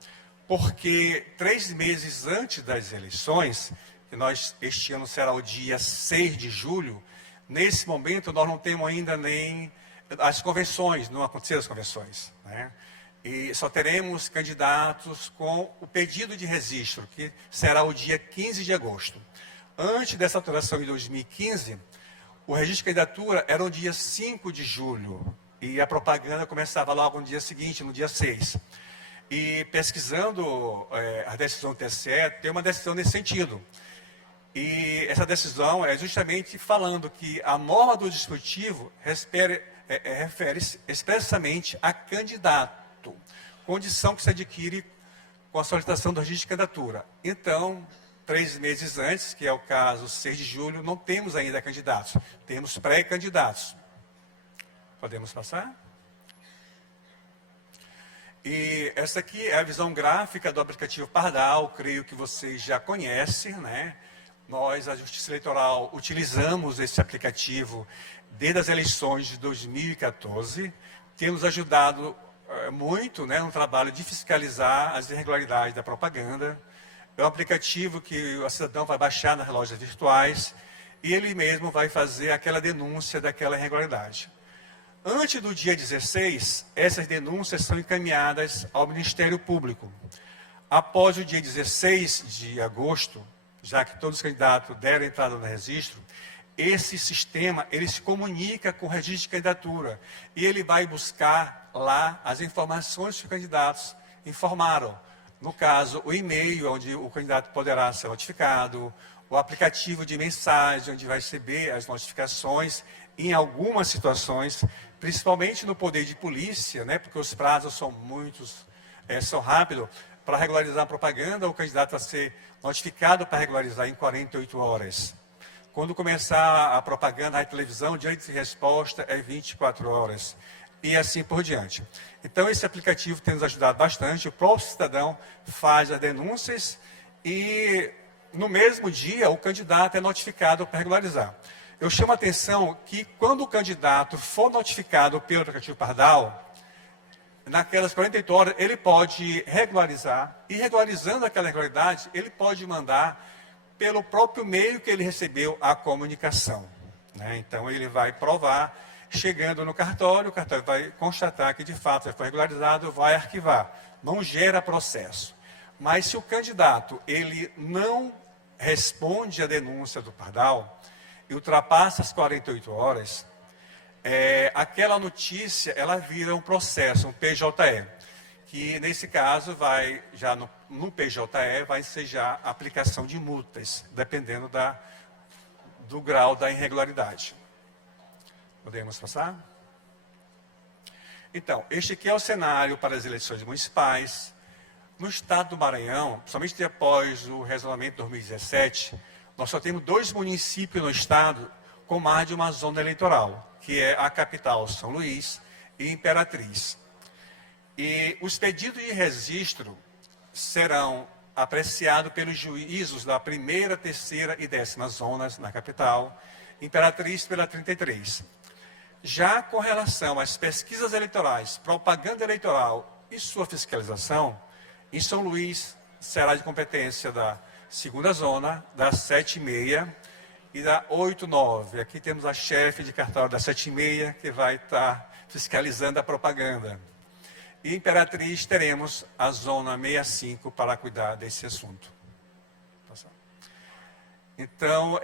porque 3 meses antes das eleições, que este ano será o dia 6 de julho, nesse momento nós não temos ainda nem as convenções, não aconteceram as convenções, né? E só teremos candidatos com o pedido de registro, que será o dia 15 de agosto. Antes dessa alteração em 2015, o registro de candidatura era no dia 5 de julho, e a propaganda começava logo no dia seguinte, no dia 6. E pesquisando a decisão do TSE, tem uma decisão nesse sentido. E essa decisão é justamente falando que a norma do dispositivo refere-se expressamente a candidato, condição que se adquire com a solicitação do registro de candidatura. Então, 3 meses antes, que é o caso 6 de julho, não temos ainda candidatos, temos pré-candidatos. Podemos passar? E essa aqui é a visão gráfica do aplicativo Pardal, creio que vocês já conhecem, né? Nós, a Justiça Eleitoral, utilizamos esse aplicativo desde as eleições de 2014, tem nos ajudado muito, né, no trabalho de fiscalizar as irregularidades da propaganda. É um aplicativo que o cidadão vai baixar nas lojas virtuais e ele mesmo vai fazer aquela denúncia daquela irregularidade. Antes do dia 16, essas denúncias são encaminhadas ao Ministério Público. Após o dia 16 de agosto, já que todos os candidatos deram entrada no registro, esse sistema ele se comunica com o registro de candidatura e ele vai buscar lá as informações que os candidatos informaram. No caso, o e-mail, onde o candidato poderá ser notificado, o aplicativo de mensagem, onde vai receber as notificações, em algumas situações, principalmente no poder de polícia, né, porque os prazos são são rápidos. Para regularizar a propaganda, o candidato vai ser notificado para regularizar em 48 horas. Quando começar a propaganda na televisão, o direito de resposta é 24 horas. E assim por diante. Então, esse aplicativo tem nos ajudado bastante. O próprio cidadão faz as denúncias e, no mesmo dia, o candidato é notificado para regularizar. Eu chamo a atenção que, quando o candidato for notificado pelo aplicativo Pardal, naquelas 48 horas, ele pode regularizar. E, regularizando aquela regularidade, ele pode mandar pelo próprio meio que ele recebeu a comunicação, né? Então, ele vai provar. Chegando no cartório, o cartório vai constatar que, de fato, já foi regularizado, vai arquivar. Não gera processo. Mas se o candidato ele não responde à denúncia do Pardal e ultrapassa as 48 horas, aquela notícia ela vira um processo, um PJE, que, nesse caso, vai já no PJE, vai ser já a aplicação de multas, dependendo do grau da irregularidade. Podemos passar? Então, este aqui é o cenário para as eleições municipais. No estado do Maranhão, somente após o regulamento de 2017, nós só temos 2 municípios no estado com mais de uma zona eleitoral, que é a capital, São Luís, e Imperatriz. E os pedidos de registro serão apreciados pelos juízos da 1ª, 3ª e 10ª zonas na capital, Imperatriz pela 33. Já com relação às pesquisas eleitorais, propaganda eleitoral e sua fiscalização, em São Luís será de competência da 2ª zona, da 7/6 e da 8/9. Aqui temos a chefe de cartório da 7/6, que vai estar fiscalizando a propaganda. E em Imperatriz teremos a zona 65 para cuidar desse assunto. Então,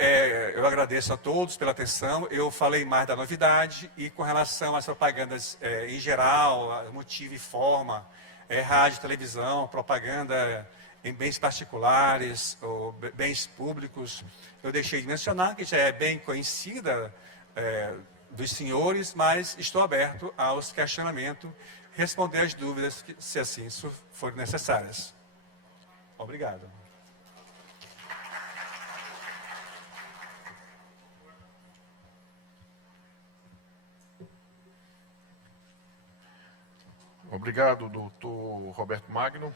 eu agradeço a todos pela atenção. Eu falei mais da novidade e com relação às propagandas em geral, motivo e forma, rádio, televisão, propaganda em bens particulares ou bens públicos, eu deixei de mencionar, que já é bem conhecida dos senhores, mas estou aberto aos questionamentos, responder as dúvidas, se assim forem necessárias. Obrigado. Obrigado, doutor Roberto Magno.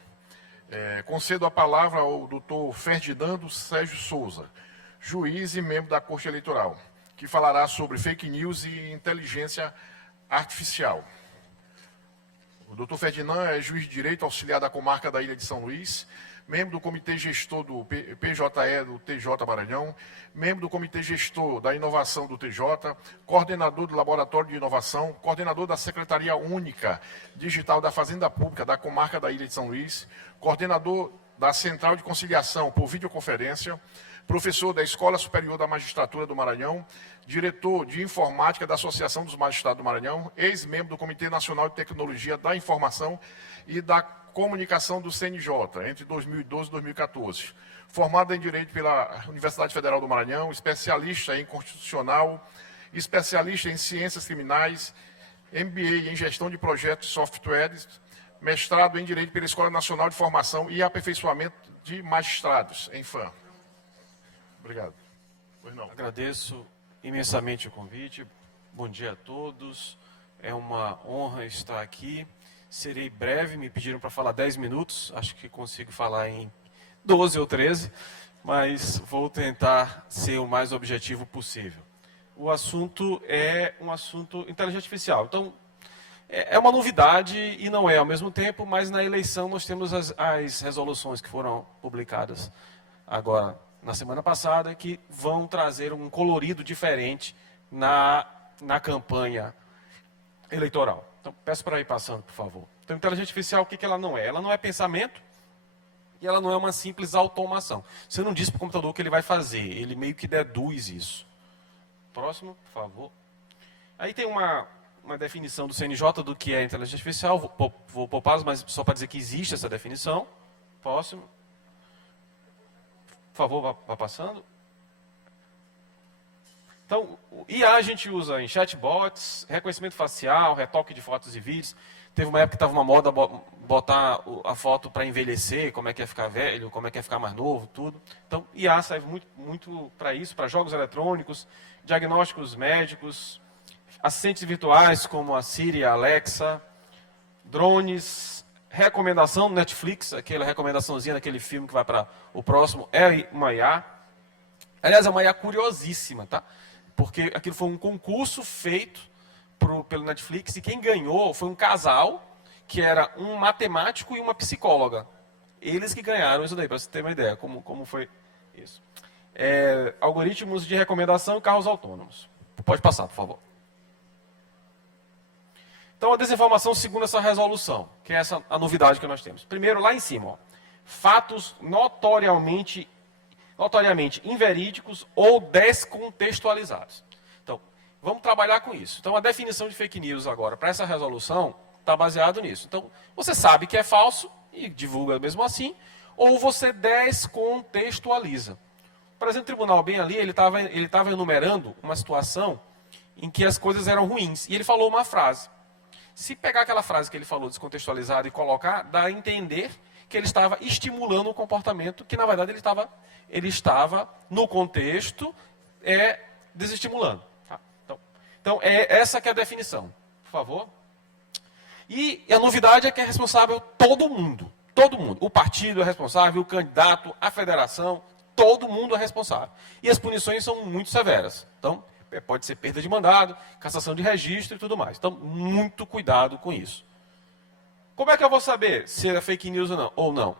Concedo a palavra ao doutor Ferdinando Sérgio Souza, juiz e membro da Corte Eleitoral, que falará sobre fake news e inteligência artificial. O doutor Ferdinando é juiz de direito auxiliar da comarca da Ilha de São Luís, membro do Comitê Gestor do PJE do TJ Maranhão, membro do Comitê Gestor da Inovação do TJ, coordenador do Laboratório de Inovação, coordenador da Secretaria Única Digital da Fazenda Pública da Comarca da Ilha de São Luís, coordenador da Central de Conciliação por videoconferência, professor da Escola Superior da Magistratura do Maranhão, diretor de Informática da Associação dos Magistrados do Maranhão, ex-membro do Comitê Nacional de Tecnologia da Informação e da Comunicação do CNJ, entre 2012 e 2014. Formado em Direito pela Universidade Federal do Maranhão, especialista em Constitucional, especialista em Ciências Criminais, MBA em Gestão de Projetos e Softwares, mestrado em Direito pela Escola Nacional de Formação e Aperfeiçoamento de Magistrados, ENFAM. Obrigado. Pois não. Agradeço imensamente o convite. Bom dia a todos. É uma honra estar aqui. Serei breve, me pediram para falar 10 minutos. Acho que consigo falar em 12 ou 13, mas vou tentar ser o mais objetivo possível. O assunto é um assunto inteligência artificial. Então, é uma novidade e não é ao mesmo tempo, mas na eleição nós temos as resoluções que foram publicadas agora na semana passada, que vão trazer um colorido diferente na campanha eleitoral. Então, peço para ir passando, por favor. Então, inteligência artificial, o que ela não é? Ela não é pensamento e ela não é uma simples automação. Você não diz para o computador o que ele vai fazer, ele meio que deduz isso. Próximo, por favor. Aí tem uma definição do CNJ do que é inteligência artificial, vou poupá-los, mas só para dizer que existe essa definição. Próximo. Por favor, vá passando. Então, o IA a gente usa em chatbots, reconhecimento facial, retoque de fotos e vídeos. Teve uma época que estava uma moda botar a foto para envelhecer, como é que ia ficar velho, como é que ia ficar mais novo, tudo. Então, IA serve muito para isso, para jogos eletrônicos, diagnósticos médicos, assistentes virtuais como a Siri e a Alexa, drones, recomendação do Netflix, aquela recomendaçãozinha daquele filme que vai para o próximo, é uma IA. Aliás, é uma IA curiosíssima, tá? Porque aquilo foi um concurso feito pelo Netflix e quem ganhou foi um casal que era um matemático e uma psicóloga. Eles que ganharam isso daí, para você ter uma ideia como foi isso. Algoritmos de recomendação e carros autônomos. Pode passar, por favor. Então, a desinformação segundo essa resolução, que é a novidade que nós temos. Primeiro, lá em cima, ó, fatos notoriamente inverídicos ou descontextualizados. Então, vamos trabalhar com isso. Então, a definição de fake news agora, para essa resolução, está baseado nisso. Então, você sabe que é falso e divulga mesmo assim, ou você descontextualiza. Por exemplo, o tribunal bem ali, ele estava enumerando uma situação em que as coisas eram ruins, e ele falou uma frase. Se pegar aquela frase que ele falou descontextualizada e colocar, dá a entender que ele estava estimulando um comportamento que, na verdade, ele estava no contexto, desestimulando. Tá? Então, essa que é a definição. Por favor. E a novidade é que é responsável todo mundo. Todo mundo. O partido é responsável, o candidato, a federação, todo mundo é responsável. E as punições são muito severas. Então, pode ser perda de mandado, cassação de registro e tudo mais. Então, muito cuidado com isso. Como é que eu vou saber se é fake news ou não?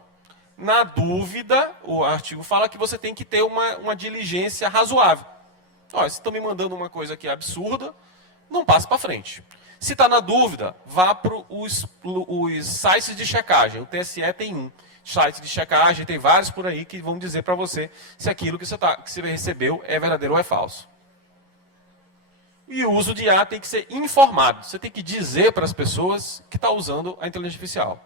Na dúvida, o artigo fala que você tem que ter uma diligência razoável. Olha, se estão me mandando uma coisa que é absurda, não passe para frente. Se está na dúvida, vá para os sites de checagem. O TSE tem um site de checagem, tem vários por aí que vão dizer para você se aquilo que você recebeu é verdadeiro ou é falso. E o uso de IA tem que ser informado. Você tem que dizer para as pessoas que está usando a inteligência artificial.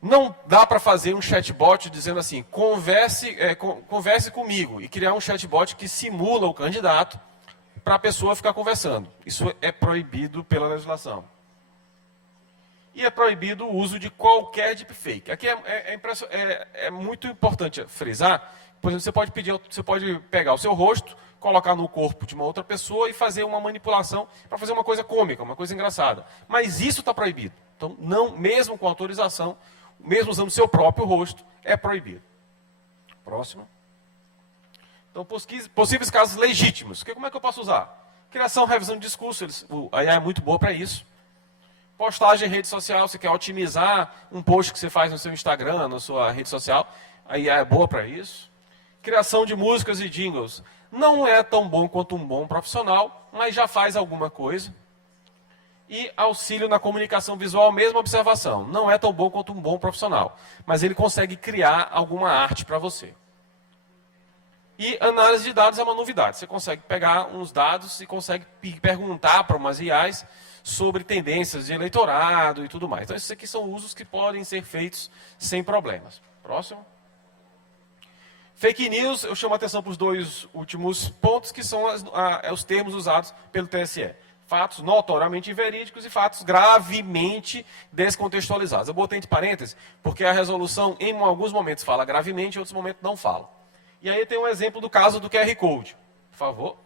Não dá para fazer um chatbot dizendo assim, converse comigo, e criar um chatbot que simula o candidato para a pessoa ficar conversando. Isso é proibido pela legislação. E é proibido o uso de qualquer deepfake. Aqui é muito importante frisar. Por exemplo, você pode pegar o seu rosto, colocar no corpo de uma outra pessoa e fazer uma manipulação para fazer uma coisa cômica, uma coisa engraçada. Mas isso está proibido. Então, não, mesmo com autorização, mesmo usando o seu próprio rosto, é proibido. Próximo. Então, possíveis casos legítimos. Como é que eu posso usar? Criação, revisão de discurso. A IA é muito boa para isso. Postagem em rede social, você quer otimizar um post que você faz no seu Instagram, na sua rede social, aí é boa para isso. Criação de músicas e jingles. Não é tão bom quanto um bom profissional, mas já faz alguma coisa. E auxílio na comunicação visual, mesma observação. Não é tão bom quanto um bom profissional, mas ele consegue criar alguma arte para você. E análise de dados é uma novidade. Você consegue pegar uns dados e consegue perguntar para umas IAs sobre tendências de eleitorado e tudo mais. Então, esses aqui são usos que podem ser feitos sem problemas. Próximo. Fake news, eu chamo a atenção para os dois últimos pontos, que são os termos usados pelo TSE. Fatos notoriamente inverídicos e fatos gravemente descontextualizados. Eu botei entre parênteses, porque a resolução, em alguns momentos, fala gravemente, em outros momentos não fala. E aí tem um exemplo do caso do QR Code. Por favor.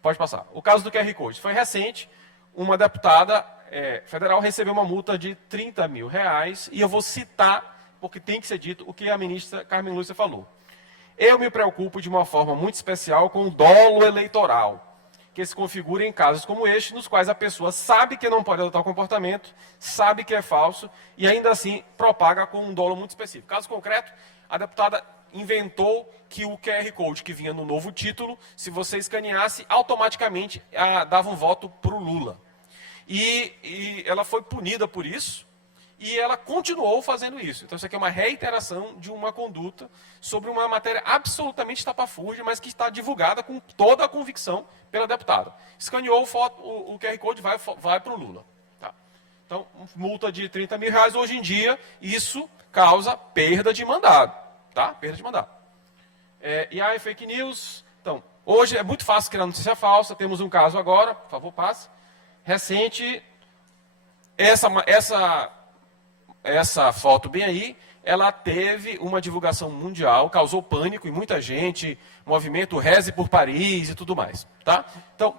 Pode passar. O caso do QR Code foi recente. Uma deputada federal recebeu uma multa de R$30 mil. E eu vou citar, porque tem que ser dito, o que a ministra Carmen Lúcia falou. Eu me preocupo de uma forma muito especial com o dolo eleitoral, que se configura em casos como este, nos quais a pessoa sabe que não pode adotar o comportamento, sabe que é falso, e ainda assim propaga com um dolo muito específico. Caso concreto, a deputada inventou que o QR Code que vinha no novo título, se você escaneasse, automaticamente dava um voto para o Lula. E ela foi punida por isso, e ela continuou fazendo isso. Então, isso aqui é uma reiteração de uma conduta sobre uma matéria absolutamente estapafúrdia, mas que está divulgada com toda a convicção pela deputada. Escaneou o QR Code, vai para o Lula. Tá? Então, multa de R$30 mil. Hoje em dia, isso causa perda de mandado. Tá? Perda de mandado. E aí, fake news. Então, hoje é muito fácil criar notícia falsa. Temos um caso agora, por favor, passe. Recente, essa foto bem aí, ela teve uma divulgação mundial, causou pânico em muita gente, movimento Reze por Paris e tudo mais. Tá? Então,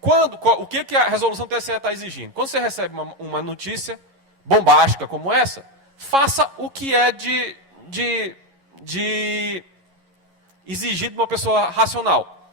o que a resolução do TSE está exigindo? Quando você recebe uma notícia bombástica como essa, faça o que é de exigido de uma pessoa racional.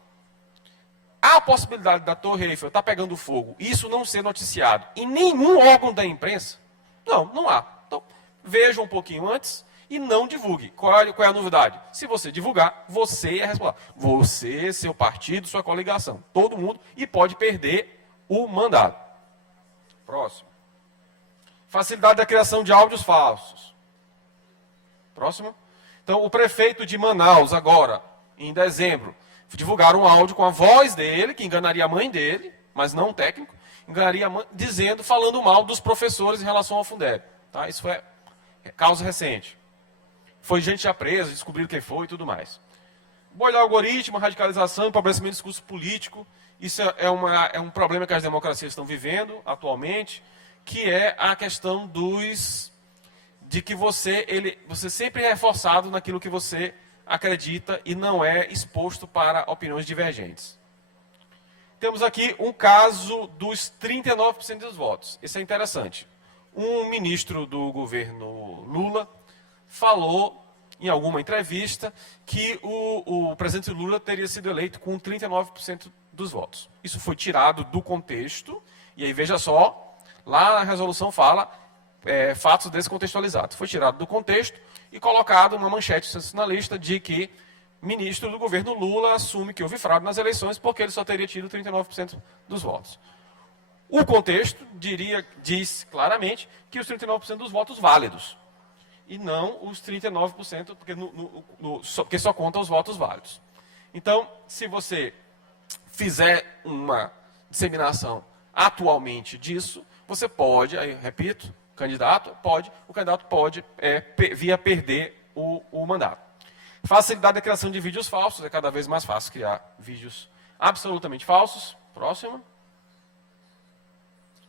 Há a possibilidade da Torre Eiffel estar pegando fogo e isso não ser noticiado em nenhum órgão da imprensa? Não há. Então, veja um pouquinho antes e não divulgue. Qual é a novidade? Se você divulgar, você é responsável. Você, seu partido, sua coligação. Todo mundo, e pode perder o mandato. Próximo. Facilidade da criação de áudios falsos. Próximo. Então, o prefeito de Manaus, agora, em dezembro, divulgaram um áudio com a voz dele, que enganaria a mãe dele, mas não o técnico, enganaria a mãe, falando mal dos professores em relação ao Fundeb. Tá? Isso é causa recente. Foi gente já presa, descobriram quem foi e tudo mais. Boiar algoritmo, radicalização, empobrecimento do discurso político, isso é um problema que as democracias estão vivendo atualmente, que é a questão de que você sempre é reforçado naquilo que você acredita e não é exposto para opiniões divergentes. Temos aqui um caso dos 39% dos votos. Isso é interessante. Um ministro do governo Lula falou em alguma entrevista que o presidente Lula teria sido eleito com 39% dos votos. Isso foi tirado do contexto, e aí veja só, lá na resolução fala fatos descontextualizados. Foi tirado do contexto e colocado uma manchete sensacionalista de que ministro do governo Lula assume que houve fraude nas eleições porque ele só teria tido 39% dos votos. O contexto diz claramente que os 39% dos votos válidos, e não os 39%, porque só conta os votos válidos. Então, se você fizer uma disseminação atualmente disso, você pode, aí, repito, o candidato pode vir a perder o mandato. Facilidade da criação de vídeos falsos, é cada vez mais fácil criar vídeos absolutamente falsos. Próximo.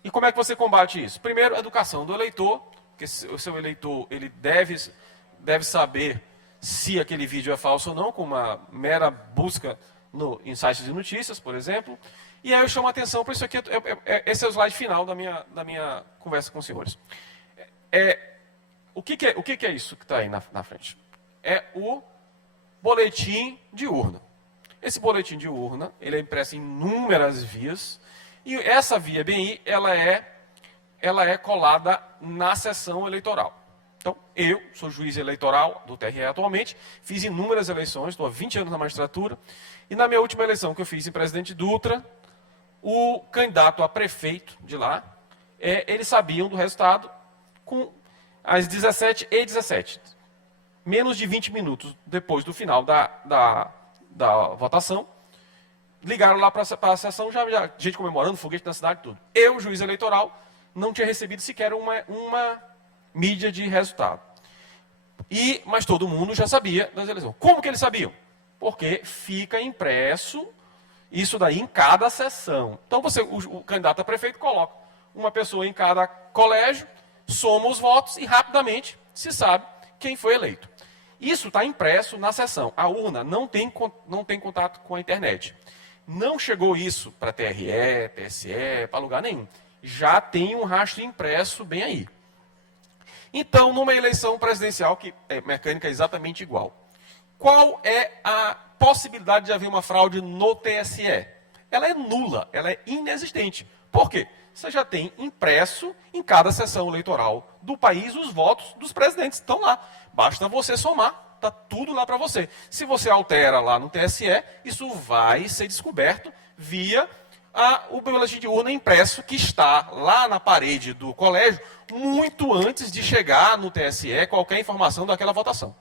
E como é que você combate isso? Primeiro, educação do eleitor, porque o seu eleitor ele deve saber se aquele vídeo é falso ou não, com uma mera busca em sites de notícias, por exemplo. E aí eu chamo a atenção para isso aqui, esse é o slide final da minha conversa com os senhores. O que é isso que está aí na frente? É o boletim de urna. Esse boletim de urna, ele é impresso em inúmeras vias, E essa via BI, ela é colada na sessão eleitoral. Então, eu sou juiz eleitoral do TRE atualmente, fiz inúmeras eleições, estou há 20 anos na magistratura, e na minha última eleição que eu fiz em Presidente Dutra, o candidato a prefeito de lá, eles sabiam do resultado com as 17h17. Menos de 20 minutos depois do final da votação, ligaram lá para a sessão, já gente comemorando, foguete na cidade, tudo. Eu, juiz eleitoral, não tinha recebido sequer uma mídia de resultado. Mas todo mundo já sabia das eleições. Como que eles sabiam? Porque fica impresso isso daí em cada sessão. Então, o candidato a prefeito coloca uma pessoa em cada colégio, soma os votos e rapidamente se sabe quem foi eleito. Isso está impresso na sessão. A urna não tem contato com a internet. Não chegou isso para TRE, TSE, para lugar nenhum. Já tem um rastro impresso bem aí. Então, numa eleição presidencial, que é mecânica exatamente igual, qual é a possibilidade de haver uma fraude no TSE? Ela é nula, ela é inexistente. Por quê? Você já tem impresso em cada sessão eleitoral do país os votos dos presidentes. Estão lá. Basta você somar, está tudo lá para você. Se você altera lá no TSE, isso vai ser descoberto via o boletim de urna impresso que está lá na parede do colégio, muito antes de chegar no TSE qualquer informação daquela votação.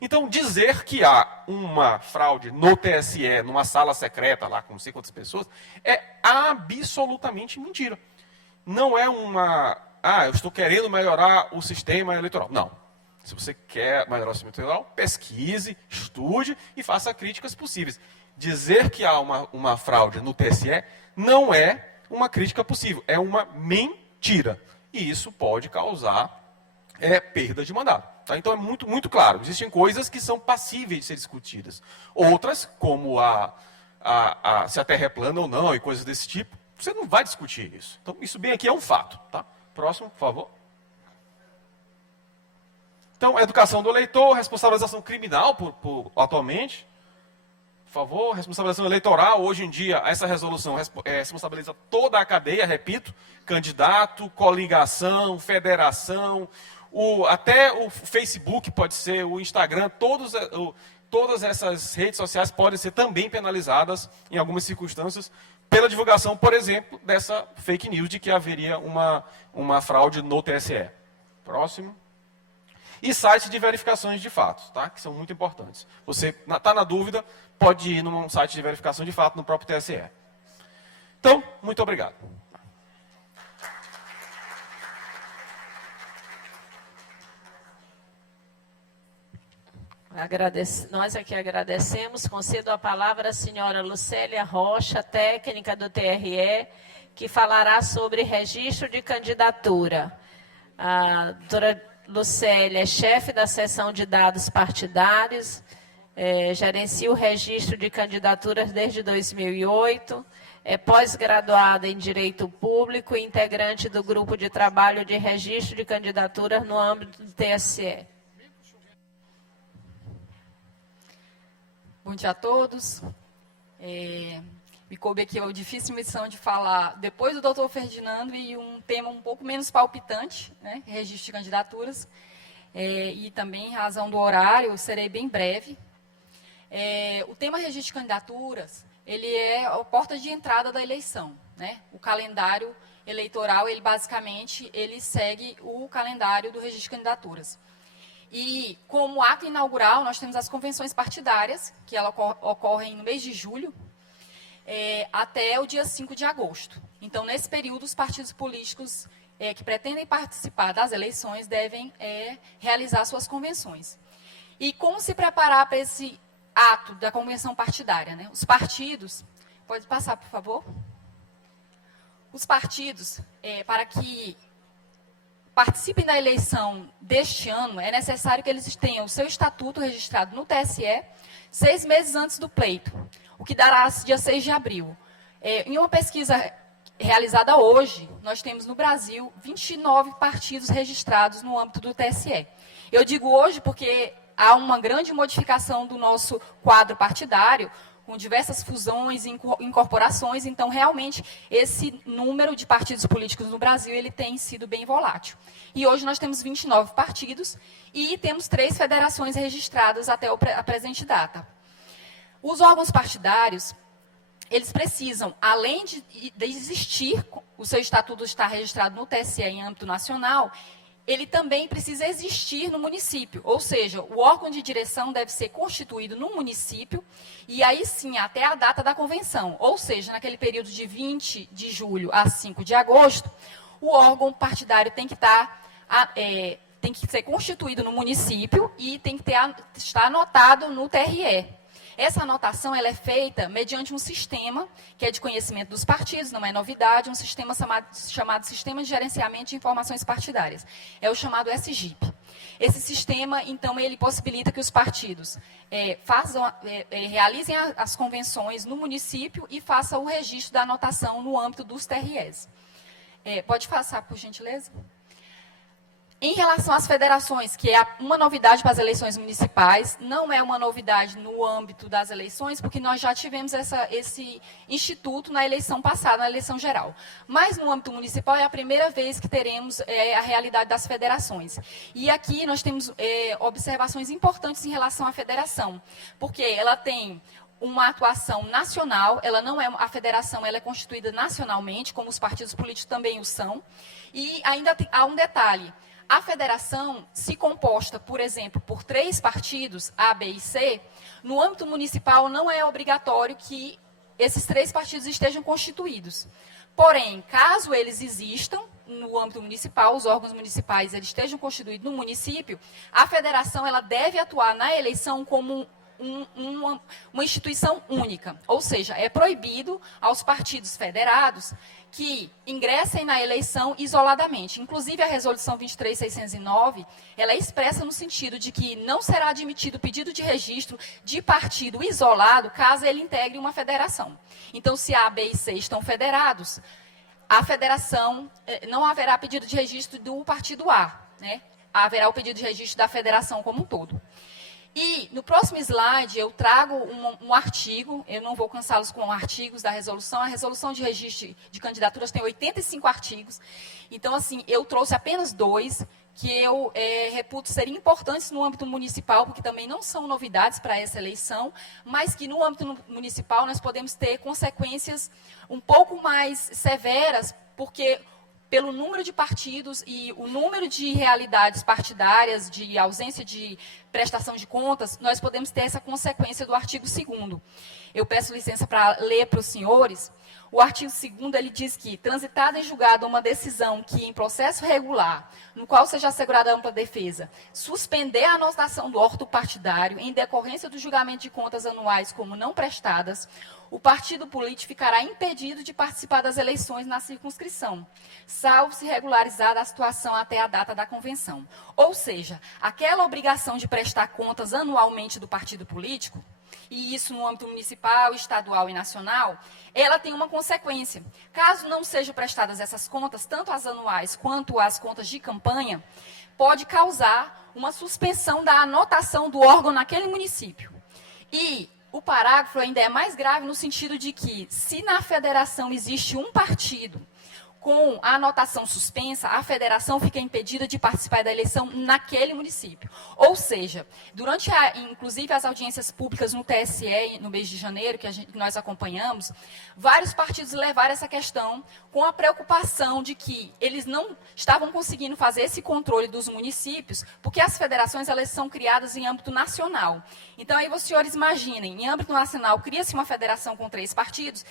Então, dizer que há uma fraude no TSE, numa sala secreta lá com não sei quantas pessoas, é absolutamente mentira. Não é eu estou querendo melhorar o sistema eleitoral. Não. Se você quer melhorar o sistema eleitoral, pesquise, estude e faça críticas possíveis. Dizer que há uma fraude no TSE não é uma crítica possível, é uma mentira. E isso pode causar perda de mandato. Tá? Então é muito, muito claro. Existem coisas que são passíveis de ser discutidas. Outras, como se a Terra é plana ou não e coisas desse tipo, você não vai discutir isso. Então isso bem aqui é um fato. Tá? Próximo, por favor. Então, educação do eleitor, responsabilização criminal atualmente. Por favor, responsabilização eleitoral. Hoje em dia, essa resolução responsabiliza toda a cadeia, repito, candidato, coligação, federação, até o Facebook pode ser, o Instagram, todas essas redes sociais podem ser também penalizadas em algumas circunstâncias pela divulgação, por exemplo, dessa fake news de que haveria uma fraude no TSE. Próximo. E sites de verificações de fatos, tá? Que são muito importantes. Você está na dúvida, pode ir num site de verificação de fato no próprio TSE. Então, muito obrigado. Nós aqui agradecemos. Concedo a palavra à senhora Lucélia Rocha, técnica do TRE, que falará sobre registro de candidatura. A doutora Lucélia é chefe da seção de dados partidários, gerencia o registro de candidaturas desde 2008, é pós-graduada em Direito Público e integrante do grupo de trabalho de registro de candidaturas no âmbito do TSE. Bom dia a todos. Me coube aqui a difícil missão de falar depois do doutor Ferdinando e um tema um pouco menos palpitante, né, registro de candidaturas, e também em razão do horário, serei bem breve. O tema registro de candidaturas, ele é a porta de entrada da eleição, né? O calendário eleitoral, ele segue o calendário do registro de candidaturas. E, como ato inaugural, nós temos as convenções partidárias, que elas ocorrem no mês de julho, até o dia 5 de agosto. Então, nesse período, os partidos políticos que pretendem participar das eleições devem realizar suas convenções. E como se preparar para esse ato da convenção partidária, né? Os partidos, pode passar, por favor? Os partidos, para que participem da eleição deste ano, é necessário que eles tenham o seu estatuto registrado no TSE 6 meses antes do pleito, o que dará dia 6 de abril. Em uma pesquisa realizada hoje, nós temos no Brasil 29 partidos registrados no âmbito do TSE. Eu digo hoje porque há uma grande modificação do nosso quadro partidário, com diversas fusões e incorporações. Então, realmente, esse número de partidos políticos no Brasil ele tem sido bem volátil. E hoje nós temos 29 partidos e temos 3 federações registradas até a presente data. Os órgãos partidários, eles precisam, além de existir, o seu estatuto está registrado no TSE em âmbito nacional, ele também precisa existir no município, ou seja, o órgão de direção deve ser constituído no município e aí sim até a data da convenção, ou seja, naquele período de 20 de julho a 5 de agosto, o órgão partidário tem que tem que ser constituído no município e tem que estar anotado no TRE. Essa anotação ela é feita mediante um sistema que é de conhecimento dos partidos, não é novidade, um sistema chamado Sistema de Gerenciamento de Informações Partidárias. É o chamado SGIP. Esse sistema, então, ele possibilita que os partidos realizem as convenções no município e façam o registro da anotação no âmbito dos TREs. Pode passar, por gentileza? Em relação às federações, que é uma novidade para as eleições municipais, não é uma novidade no âmbito das eleições, porque nós já tivemos esse instituto na eleição passada, na eleição geral. Mas no âmbito municipal é a primeira vez que teremos a realidade das federações. E aqui nós temos observações importantes em relação à federação, porque ela tem uma atuação nacional, a federação ela é constituída nacionalmente, como os partidos políticos também o são, e ainda há um detalhe. A federação, se composta, por exemplo, por 3 partidos, A, B e C, no âmbito municipal não é obrigatório que esses 3 partidos estejam constituídos. Porém, caso eles existam no âmbito municipal, os órgãos municipais eles estejam constituídos no município, a federação ela deve atuar na eleição como uma instituição única, ou seja, é proibido aos partidos federados que ingressem na eleição isoladamente. Inclusive, a resolução 23.609, ela é expressa no sentido de que não será admitido pedido de registro de partido isolado caso ele integre uma federação. Então, se A, B e C estão federados, a federação, não haverá pedido de registro do partido A, né? Haverá o pedido de registro da federação como um todo. E, no próximo slide, eu trago um artigo, eu não vou cansá-los com artigos da resolução, a resolução de registro de candidaturas tem 85 artigos, então, assim, eu trouxe apenas 2, que eu reputo serem importantes no âmbito municipal, porque também não são novidades para essa eleição, mas que no âmbito municipal nós podemos ter consequências um pouco mais severas, porque pelo número de partidos e o número de realidades partidárias, de ausência de prestação de contas, nós podemos ter essa consequência do artigo 2º. Eu peço licença para ler para os senhores. O artigo 2º, ele diz que, transitada em julgado uma decisão que, em processo regular, no qual seja assegurada ampla defesa, suspender a anotação do órgão partidário em decorrência do julgamento de contas anuais como não prestadas, o partido político ficará impedido de participar das eleições na circunscrição, salvo se regularizada a situação até a data da convenção. Ou seja, aquela obrigação de prestar contas anualmente do partido político, e isso no âmbito municipal, estadual e nacional, ela tem uma consequência. Caso não sejam prestadas essas contas, tanto as anuais quanto as contas de campanha, pode causar uma suspensão da anotação do órgão naquele município. E o parágrafo ainda é mais grave no sentido de que, se na federação existe um partido com a anotação suspensa, a federação fica impedida de participar da eleição naquele município. Ou seja, durante, inclusive, as audiências públicas no TSE, no mês de janeiro, que nós acompanhamos, vários partidos levaram essa questão com a preocupação de que eles não estavam conseguindo fazer esse controle dos municípios, porque as federações elas são criadas em âmbito nacional. Então, aí, os senhores imaginem, em âmbito nacional, cria-se uma federação com 3 partidos,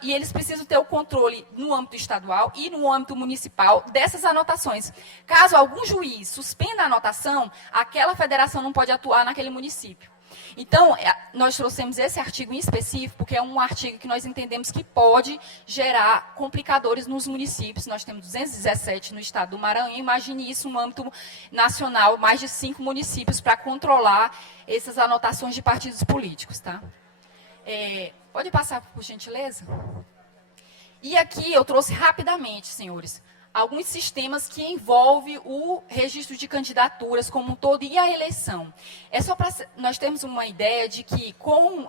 e eles precisam ter o controle no âmbito estadual e no âmbito municipal dessas anotações. Caso algum juiz suspenda a anotação, aquela federação não pode atuar naquele município. Então, nós trouxemos esse artigo em específico, porque é um artigo que nós entendemos que pode gerar complicadores nos municípios. Nós temos 217 no estado do Maranhão, imagine isso no âmbito nacional, mais de 5 municípios para controlar essas anotações de partidos políticos. Tá? Pode passar, por gentileza? E aqui eu trouxe rapidamente, senhores, alguns sistemas que envolvem o registro de candidaturas como um todo e a eleição. É só para nós termos uma ideia de que, com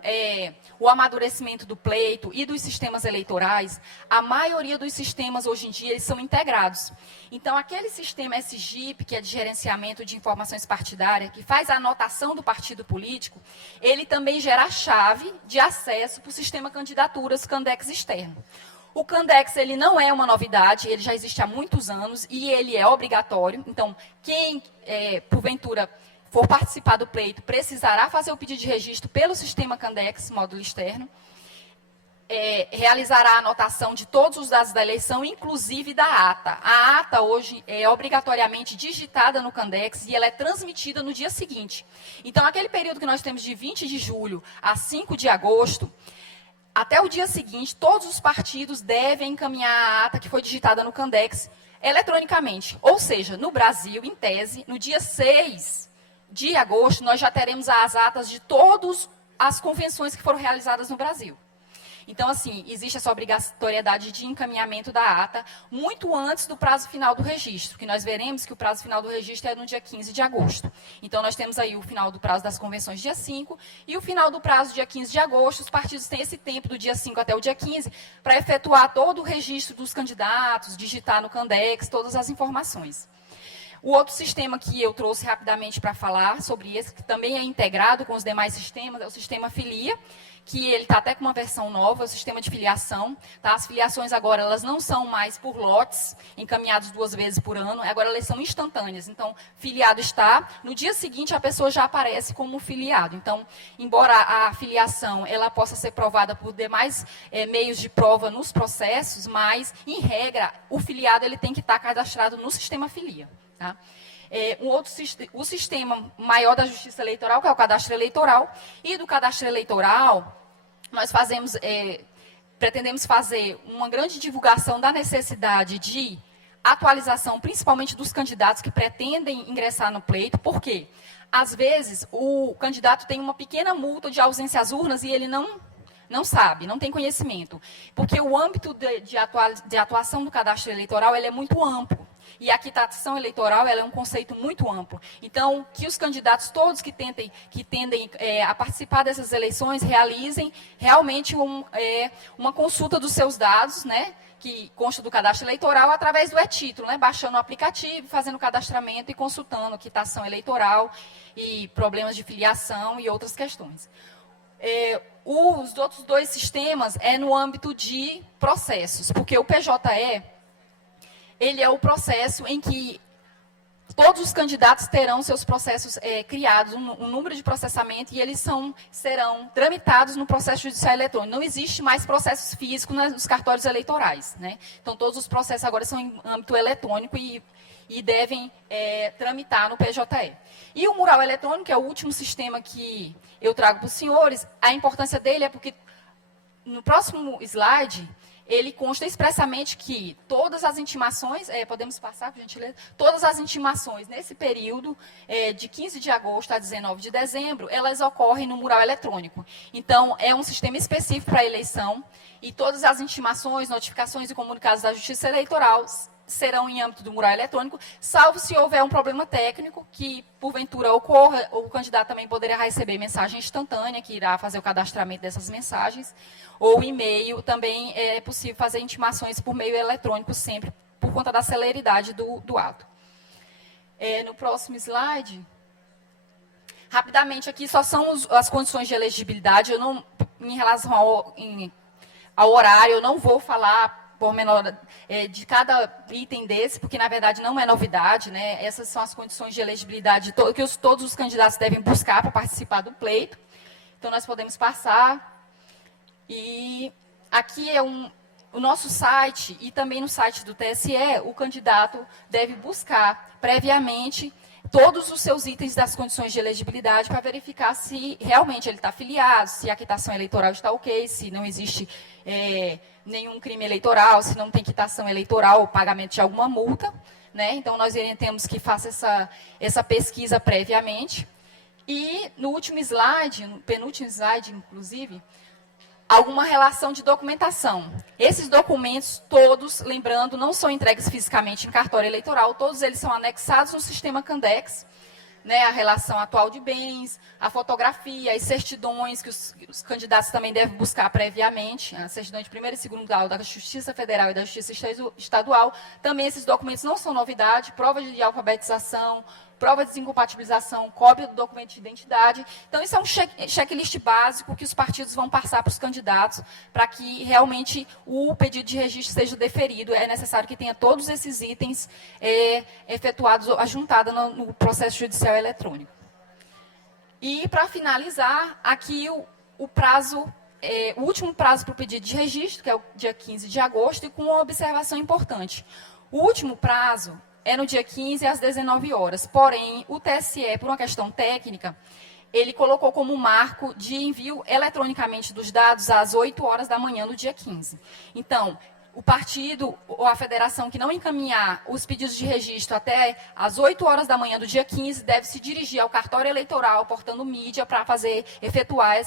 o amadurecimento do pleito e dos sistemas eleitorais, a maioria dos sistemas, hoje em dia, eles são integrados. Então, aquele sistema SGIP, que é de gerenciamento de informações partidárias, que faz a anotação do partido político, ele também gera a chave de acesso para o sistema candidaturas Candex externo. O Candex, ele não é uma novidade, ele já existe há muitos anos e ele é obrigatório. Então, quem, porventura, for participar do pleito, precisará fazer o pedido de registro pelo sistema Candex, módulo externo. Realizará a anotação de todos os dados da eleição, inclusive da ata. A ata, hoje, é obrigatoriamente digitada no Candex e ela é transmitida no dia seguinte. Então, aquele período que nós temos de 20 de julho a 5 de agosto, até o dia seguinte, todos os partidos devem encaminhar a ata que foi digitada no Candex eletronicamente. Ou seja, no Brasil, em tese, no dia 6 de agosto, nós já teremos as atas de todas as convenções que foram realizadas no Brasil. Então, assim, existe essa obrigatoriedade de encaminhamento da ata muito antes do prazo final do registro, que nós veremos que o prazo final do registro é no dia 15 de agosto. Então, nós temos aí o final do prazo das convenções dia 5 e o final do prazo dia 15 de agosto. Os partidos têm esse tempo do dia 5 até o dia 15 para efetuar todo o registro dos candidatos, digitar no Candex todas as informações. O outro sistema que eu trouxe rapidamente para falar sobre esse, que também é integrado com os demais sistemas, é o sistema Filia, que ele está até com uma versão nova, é o sistema de filiação. Tá? As filiações agora, elas não são mais por lotes, encaminhados 2 vezes por ano, agora elas são instantâneas. Então, filiado está, no dia seguinte a pessoa já aparece como filiado. Então, embora a filiação ela possa ser provada por demais meios de prova nos processos, mas, em regra, o filiado ele tem que estar cadastrado no sistema Filia. Tá? O sistema maior da Justiça Eleitoral, que é o cadastro eleitoral, e do cadastro eleitoral, nós pretendemos fazer uma grande divulgação da necessidade de atualização, principalmente dos candidatos que pretendem ingressar no pleito. Por quê? Às vezes, o candidato tem uma pequena multa de ausência às urnas e ele não sabe, não tem conhecimento. Porque o âmbito de atuação do cadastro eleitoral ele é muito amplo. E a quitação eleitoral ela é um conceito muito amplo. Então, que os candidatos todos que tendem a participar dessas eleições realizem realmente uma consulta dos seus dados, né, que consta do cadastro eleitoral, através do e-título, né, baixando o aplicativo, fazendo o cadastramento e consultando quitação eleitoral e problemas de filiação e outras questões. Os outros 2 sistemas é no âmbito de processos, porque o PJE ele é o processo em que todos os candidatos terão seus processos criados, um número de processamento, e eles serão tramitados no processo judicial eletrônico. Não existe mais processos físicos nos cartórios eleitorais. Né? Então, todos os processos agora são em âmbito eletrônico e devem tramitar no PJE. E o mural eletrônico, que é o último sistema que eu trago para os senhores, a importância dele é porque, no próximo slide, ele consta expressamente que todas as intimações, podemos passar, por gentileza, todas as intimações nesse período, de 15 de agosto a 19 de dezembro, elas ocorrem no mural eletrônico. Então, é um sistema específico para a eleição e todas as intimações, notificações e comunicados da Justiça Eleitoral serão em âmbito do mural eletrônico, salvo se houver um problema técnico que, porventura, ocorra, o candidato também poderá receber mensagem instantânea, que irá fazer o cadastramento dessas mensagens, ou e-mail, também é possível fazer intimações por meio eletrônico sempre, por conta da celeridade do ato. No próximo slide, rapidamente aqui, só são as condições de elegibilidade. Em relação ao horário, eu não vou falar pormenor de cada item desse, porque, na verdade, não é novidade. Né? Essas são as condições de elegibilidade que todos os candidatos devem buscar para participar do pleito. Então, nós podemos passar. E aqui é o nosso site, e também no site do TSE, o candidato deve buscar previamente todos os seus itens das condições de elegibilidade para verificar se realmente ele está filiado, se a quitação eleitoral está ok, se não existe nenhum crime eleitoral, se não tem quitação eleitoral ou pagamento de alguma multa. Né? Então, nós temos que fazer essa pesquisa previamente. E no último slide, no penúltimo slide, inclusive, alguma relação de documentação. Esses documentos todos, lembrando, não são entregues fisicamente em cartório eleitoral, todos eles são anexados no sistema Candex, né, a relação atual de bens, a fotografia, as certidões que os candidatos também devem buscar previamente, a certidão de primeiro e segundo grau da Justiça Federal e da Justiça Estadual. Também esses documentos não são novidade, prova de alfabetização, prova de desincompatibilização, cópia do documento de identidade. Então, isso é um checklist básico que os partidos vão passar para os candidatos para que realmente o pedido de registro seja deferido. É necessário que tenha todos esses itens efetuados, ajuntados no processo judicial eletrônico. E, para finalizar, aqui o prazo, o último prazo para o pedido de registro, que é o dia 15 de agosto, e com uma observação importante. O último prazo é no dia 15, às 19 horas. Porém, o TSE, por uma questão técnica, ele colocou como marco de envio eletronicamente dos dados às 8 horas da manhã no dia 15. Então, o partido ou a federação que não encaminhar os pedidos de registro até às 8 horas da manhã do dia 15 deve se dirigir ao cartório eleitoral, portando mídia, para efetuar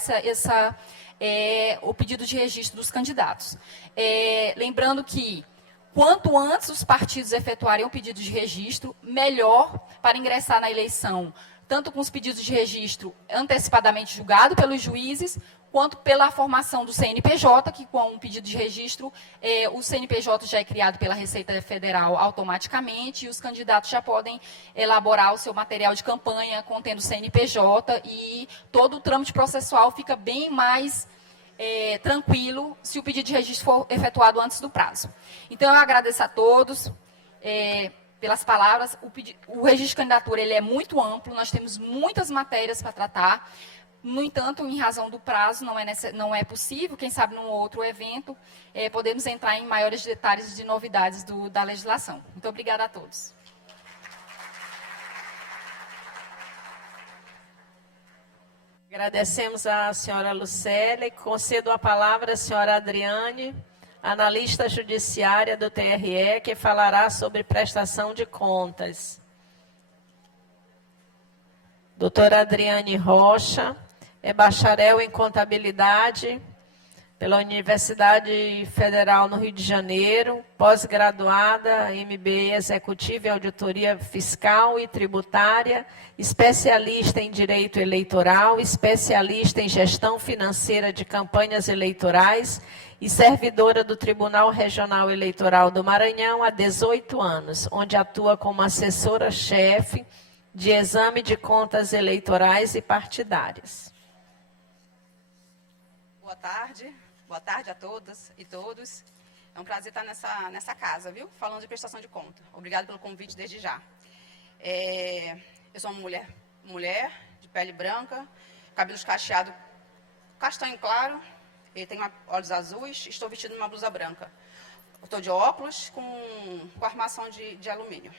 o pedido de registro dos candidatos. Lembrando que quanto antes os partidos efetuarem o pedido de registro, melhor para ingressar na eleição, tanto com os pedidos de registro antecipadamente julgados pelos juízes, quanto pela formação do CNPJ, que com um pedido de registro, o CNPJ já é criado pela Receita Federal automaticamente, e os candidatos já podem elaborar o seu material de campanha contendo CNPJ, e todo o trâmite processual fica bem mais tranquilo se o pedido de registro for efetuado antes do prazo. Então, eu agradeço a todos pelas palavras. O registro de candidatura ele é muito amplo, nós temos muitas matérias para tratar. No entanto, em razão do prazo, não é possível, quem sabe num outro evento, podemos entrar em maiores detalhes de novidades da legislação. Muito obrigada a todos. Agradecemos à senhora Lucélia e concedo a palavra à senhora Adriane, analista judiciária do TRE, que falará sobre prestação de contas. Doutora Adriane Rocha é bacharel em contabilidade pela Universidade Federal no Rio de Janeiro, pós-graduada em MBA Executivo em Auditoria Fiscal e Tributária, especialista em Direito Eleitoral, especialista em Gestão Financeira de Campanhas Eleitorais e servidora do Tribunal Regional Eleitoral do Maranhão há 18 anos, onde atua como assessora-chefe de exame de contas eleitorais e partidárias. Boa tarde a todas e todos. É um prazer estar nessa casa, viu? Falando de prestação de conta. Obrigada pelo convite desde já. Eu sou uma mulher de pele branca, cabelos cacheados, castanho claro, e tenho olhos azuis, estou vestindo uma blusa branca. Estou de óculos com armação de alumínio.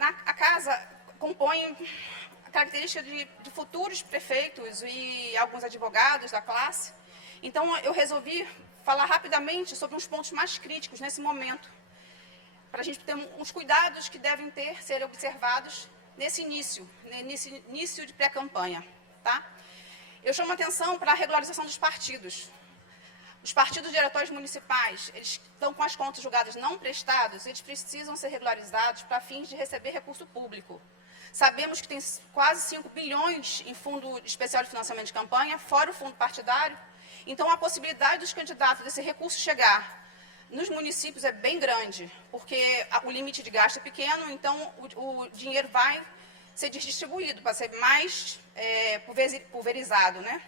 A casa compõe característica de futuros prefeitos e alguns advogados da classe. Então, eu resolvi falar rapidamente sobre uns pontos mais críticos nesse momento, para a gente ter uns cuidados que devem ser observados nesse início de pré-campanha. Tá? Eu chamo a atenção para a regularização dos partidos. Os partidos diretórios municipais, eles estão com as contas julgadas não prestadas, eles precisam ser regularizados para fins de receber recurso público. Sabemos que tem quase 5 bilhões em fundo especial de financiamento de campanha, fora o fundo partidário. Então, a possibilidade dos candidatos desse recurso chegar nos municípios é bem grande, porque o limite de gasto é pequeno, então o dinheiro vai ser distribuído para ser mais pulverizado, né?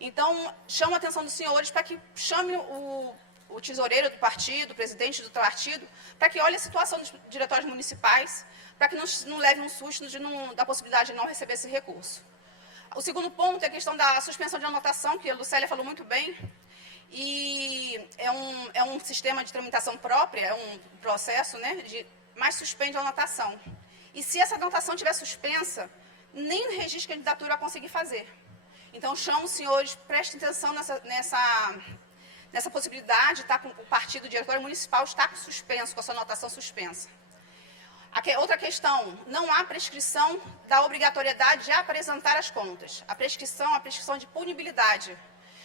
Então, chamo a atenção dos senhores para que chame o tesoureiro do partido, o presidente do partido, para que olhe a situação dos diretórios municipais, para que não leve um susto da possibilidade de não receber esse recurso. O segundo ponto é a questão da suspensão de anotação, que a Lucélia falou muito bem, e é um sistema de tramitação própria, é um processo, né, mas suspende a anotação. E se essa anotação estiver suspensa, nem o registro de candidatura vai conseguir fazer. Então, chamo os senhores, prestem atenção nessa possibilidade, tá, com o partido diretório municipal está suspenso, com a sua anotação suspensa. Outra questão, não há prescrição da obrigatoriedade de apresentar as contas. A prescrição de punibilidade,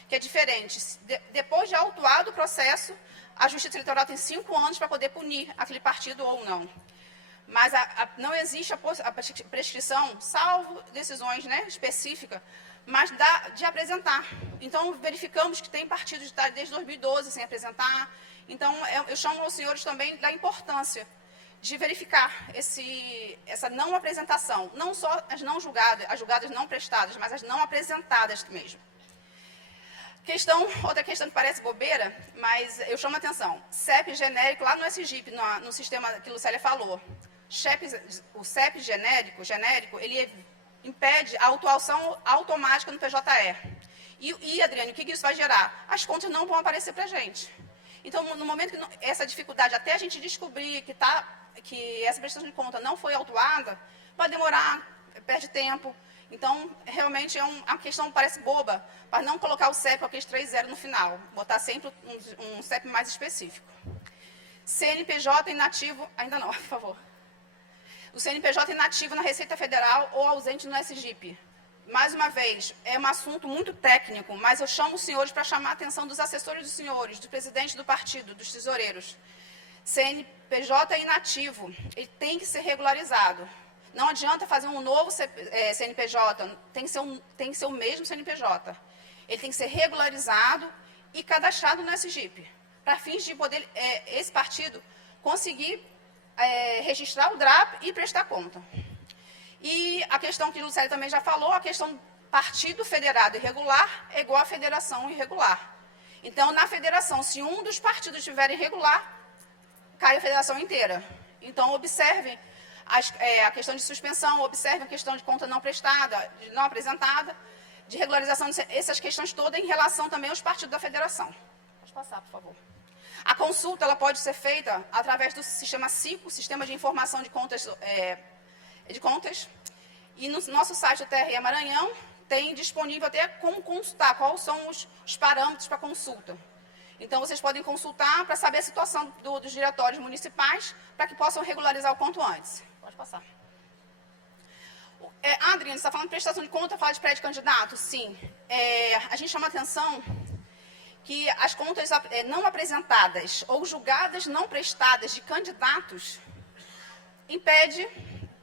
que é diferente. Depois de autuado o processo, a Justiça Eleitoral tem 5 anos para poder punir aquele partido ou não. Mas não existe a prescrição, salvo decisões, né, específicas, mas de apresentar. Então, verificamos que tem partidos que estão desde 2012 sem apresentar. Então, eu chamo os senhores também da importância de verificar essa não apresentação, não só as não julgadas, as julgadas não prestadas, mas as não apresentadas mesmo. Outra questão que parece bobeira, mas eu chamo a atenção. CEP genérico lá no SGIP, no sistema que a Lucélia falou. O CEP genérico, ele impede a autuação automática no PJE. E Adriane, o que isso vai gerar? As contas não vão aparecer para a gente. Então, no momento que essa dificuldade, até a gente descobrir que essa prestação de conta não foi autuada, vai demorar, perde tempo. Então, realmente é uma questão que parece boba, para não colocar o CEP com aqueles 3 zeros no final, botar sempre um CEP mais específico. CNPJ inativo, ainda não, por favor. O CNPJ inativo na Receita Federal ou ausente no SGIP. Mais uma vez, é um assunto muito técnico, mas eu chamo os senhores para chamar a atenção dos assessores dos senhores, do presidente do partido, dos tesoureiros. CNPJ inativo, ele tem que ser regularizado. Não adianta fazer um novo CNPJ, tem que ser o mesmo CNPJ. Ele tem que ser regularizado e cadastrado no SGIP, para fins de poder esse partido conseguir registrar o DRAP e prestar conta. E a questão que o Lucélia também já falou, a questão do partido federado irregular é igual à federação irregular. Então, na federação, se um dos partidos estiver irregular, cai a federação inteira. Então, observem a questão de suspensão, observem a questão de conta não prestada, de não apresentada, de regularização, essas questões todas em relação também aos partidos da federação. Pode passar, por favor. A consulta ela pode ser feita através do sistema SICO, Sistema de Informação de Contas, e no nosso site, o TRE Maranhão, tem disponível até como consultar, quais são os parâmetros para consulta. Então, vocês podem consultar para saber a situação dos diretórios municipais, para que possam regularizar o quanto antes. Pode passar. Adriane, você está falando de prestação de conta, fala de pré-candidato? Sim. A gente chama a atenção que as contas não apresentadas ou julgadas não prestadas de candidatos impede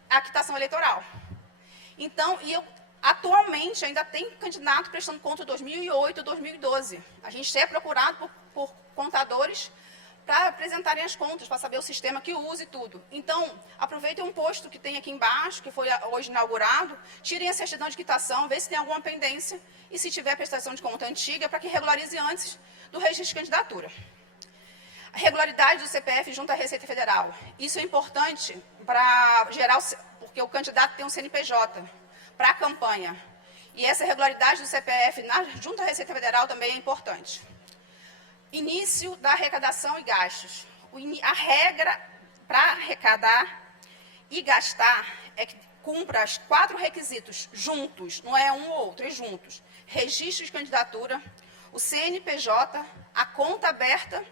a quitação eleitoral. Então, atualmente ainda tem candidato prestando conta 2008, 2012. A gente é procurado por contadores para apresentarem as contas, para saber o sistema que usa e tudo. Então, aproveitem um posto que tem aqui embaixo, que foi hoje inaugurado, tirem a certidão de quitação, vê se tem alguma pendência e se tiver prestação de conta antiga, para que regularize antes do registro de candidatura. A regularidade do CPF junto à Receita Federal. Isso é importante para gerar, porque o candidato tem um CNPJ para a campanha. E essa regularidade do CPF junto à Receita Federal também é importante. Início da arrecadação e gastos. A regra para arrecadar e gastar é que cumpra os 4 requisitos juntos, não é um ou outro, é juntos. Registro de candidatura, o CNPJ, a conta aberta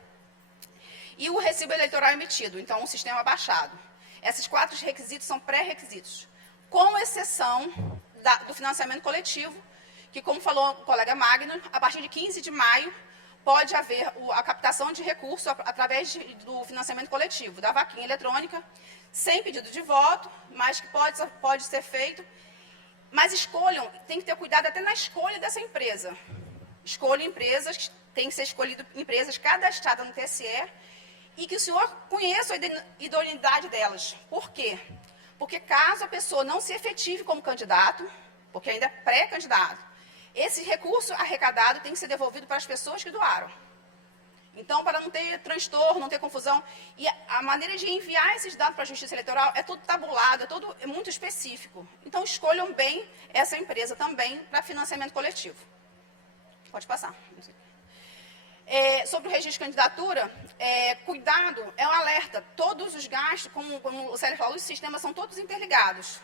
e o recibo eleitoral emitido, então um sistema baixado. Esses 4 requisitos são pré-requisitos, com exceção do financiamento coletivo, que, como falou o colega Magno, a partir de 15 de maio, pode haver a captação de recursos através do financiamento coletivo, da vaquinha eletrônica, sem pedido de voto, mas que pode ser feito. Mas escolham, tem que ter cuidado até na escolha dessa empresa. Escolham empresas, tem que ser escolhido empresas cadastradas no TSE e que o senhor conheça a idoneidade delas. Por quê? Porque caso a pessoa não se efetive como candidato, porque ainda é pré-candidato, esse recurso arrecadado tem que ser devolvido para as pessoas que doaram. Então, para não ter transtorno, não ter confusão, e a maneira de enviar esses dados para a Justiça Eleitoral é tudo tabulado, é muito específico. Então, escolham bem essa empresa também para financiamento coletivo. Pode passar. Sobre o registro de candidatura, cuidado, é um alerta. Todos os gastos, como o Célio falou, os sistemas são todos interligados.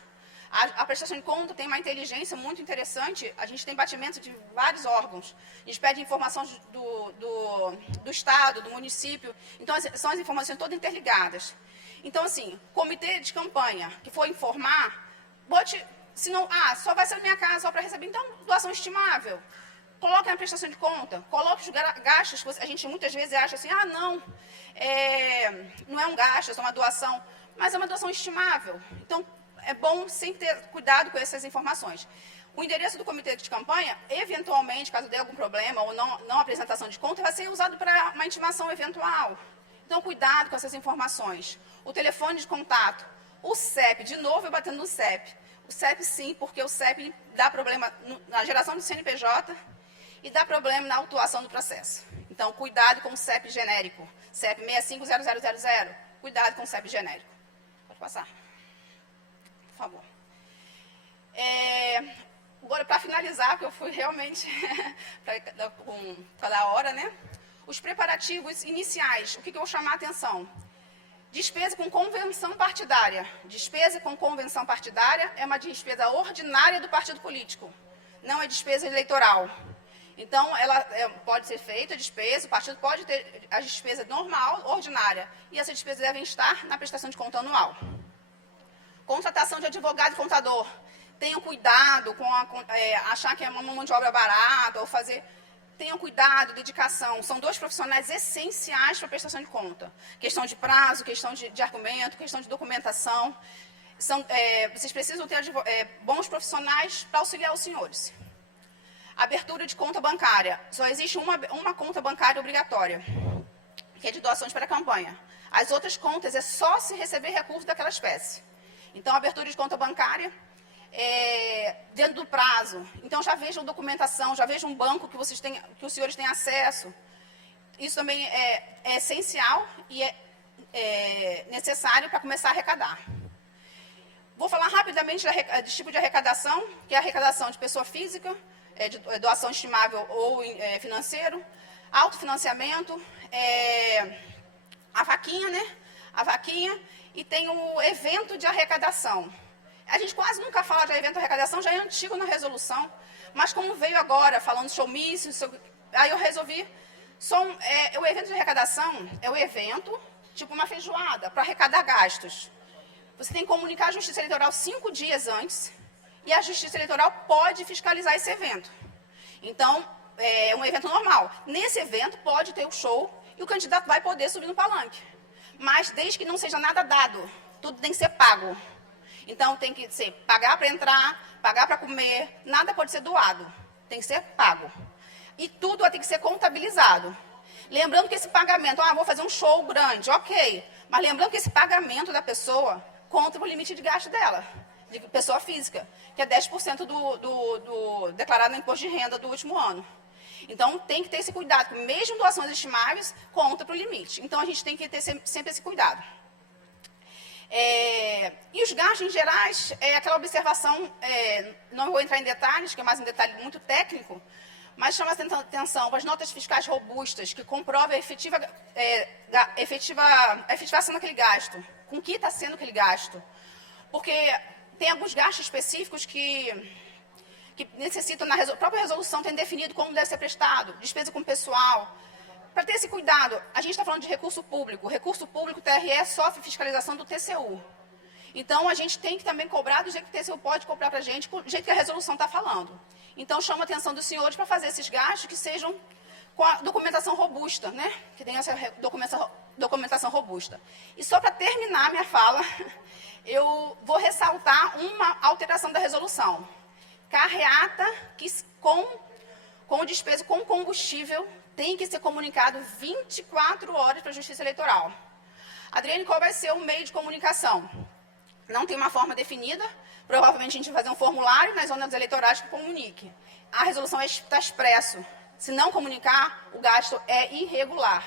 A prestação de conta tem uma inteligência muito interessante. A gente tem batimento de vários órgãos. A gente pede informações do Estado, do município. Então, são as informações todas interligadas. Então, assim, comitê de campanha que for informar, bote, se não, só vai ser na minha casa só para receber, então, doação estimável. Coloque na prestação de conta, coloque os gastos, a gente muitas vezes acha assim, não é um gasto, é uma doação, mas é uma doação estimável. Então, é bom sempre ter cuidado com essas informações. O endereço do comitê de campanha, eventualmente, caso dê algum problema ou não apresentação de conta, vai ser usado para uma intimação eventual. Então, cuidado com essas informações. O telefone de contato, o CEP, de novo eu batendo no CEP. O CEP sim, porque o CEP dá problema na geração do CNPJ e dá problema na autuação do processo. Então, cuidado com o CEP genérico. CEP 650000. Cuidado com o CEP genérico. Pode passar. Por favor. Agora, para finalizar, porque eu fui realmente para dar hora, né? Os preparativos iniciais, o que eu vou chamar a atenção? Despesa com convenção partidária. Despesa com convenção partidária é uma despesa ordinária do partido político, não é despesa eleitoral. Então, ela pode ser feita, a despesa, o partido pode ter a despesa normal, ordinária, e essas despesas devem estar na prestação de conta anual. Contratação de advogado e contador. Tenham cuidado com achar que é uma mão de obra barata ou fazer... Tenham cuidado, dedicação. São dois profissionais essenciais para a prestação de conta. Questão de prazo, questão de argumento, questão de documentação. Vocês precisam ter bons profissionais para auxiliar os senhores. Abertura de conta bancária. Só existe uma conta bancária obrigatória, que é de doações para a campanha. As outras contas é só se receber recurso daquela espécie. Então, abertura de conta bancária, dentro do prazo. Então, já vejam documentação, já vejam um banco que os senhores têm acesso. Isso também é essencial e é necessário para começar a arrecadar. Vou falar rapidamente de tipo de arrecadação, que é a arrecadação de pessoa física, de doação estimável ou financeiro, autofinanciamento, a vaquinha, né? A vaquinha, e tem o evento de arrecadação. A gente quase nunca fala de evento de arrecadação, já é antigo na resolução, mas como veio agora, falando de showmício, aí eu resolvi, o evento de arrecadação é o evento, tipo uma feijoada, para arrecadar gastos. Você tem que comunicar à Justiça Eleitoral 5 dias antes, e a Justiça Eleitoral pode fiscalizar esse evento. Então, é um evento normal. Nesse evento pode ter o show, e o candidato vai poder subir no palanque. Mas desde que não seja nada dado, tudo tem que ser pago. Então, tem que ser pagar para entrar, pagar para comer, nada pode ser doado. Tem que ser pago. E tudo vai ter que ser contabilizado. Lembrando que esse pagamento, vou fazer um show grande, ok. Mas lembrando que esse pagamento da pessoa conta o limite de gasto dela, de pessoa física, que é 10% do declarado no imposto de renda do último ano. Então, tem que ter esse cuidado, que mesmo doações estimáveis, conta para o limite. Então, a gente tem que ter sempre esse cuidado. E os gastos em gerais, aquela observação, não vou entrar em detalhes, que é mais um detalhe muito técnico, mas chama atenção para as notas fiscais robustas, que comprovam a efetivação daquele gasto, com que está sendo aquele gasto. Porque tem alguns gastos específicos que necessitam, na própria resolução tem definido como deve ser prestado, despesa com pessoal. Para ter esse cuidado, a gente está falando de recurso público. O recurso público, o TRE, sofre fiscalização do TCU. Então, a gente tem que também cobrar do jeito que o TCU pode cobrar para a gente, do jeito que a resolução está falando. Então, chama a atenção dos senhores para fazer esses gastos que sejam com a documentação robusta, né? Que tenha essa documentação robusta. E só para terminar minha fala, eu vou ressaltar uma alteração da resolução. Carreata com despesa com combustível tem que ser comunicado 24 horas para a Justiça Eleitoral. Adriane, qual vai ser o meio de comunicação? Não tem uma forma definida, provavelmente a gente vai fazer um formulário nas zonas eleitorais que comunique. A resolução está expresso. Se não comunicar, o gasto é irregular.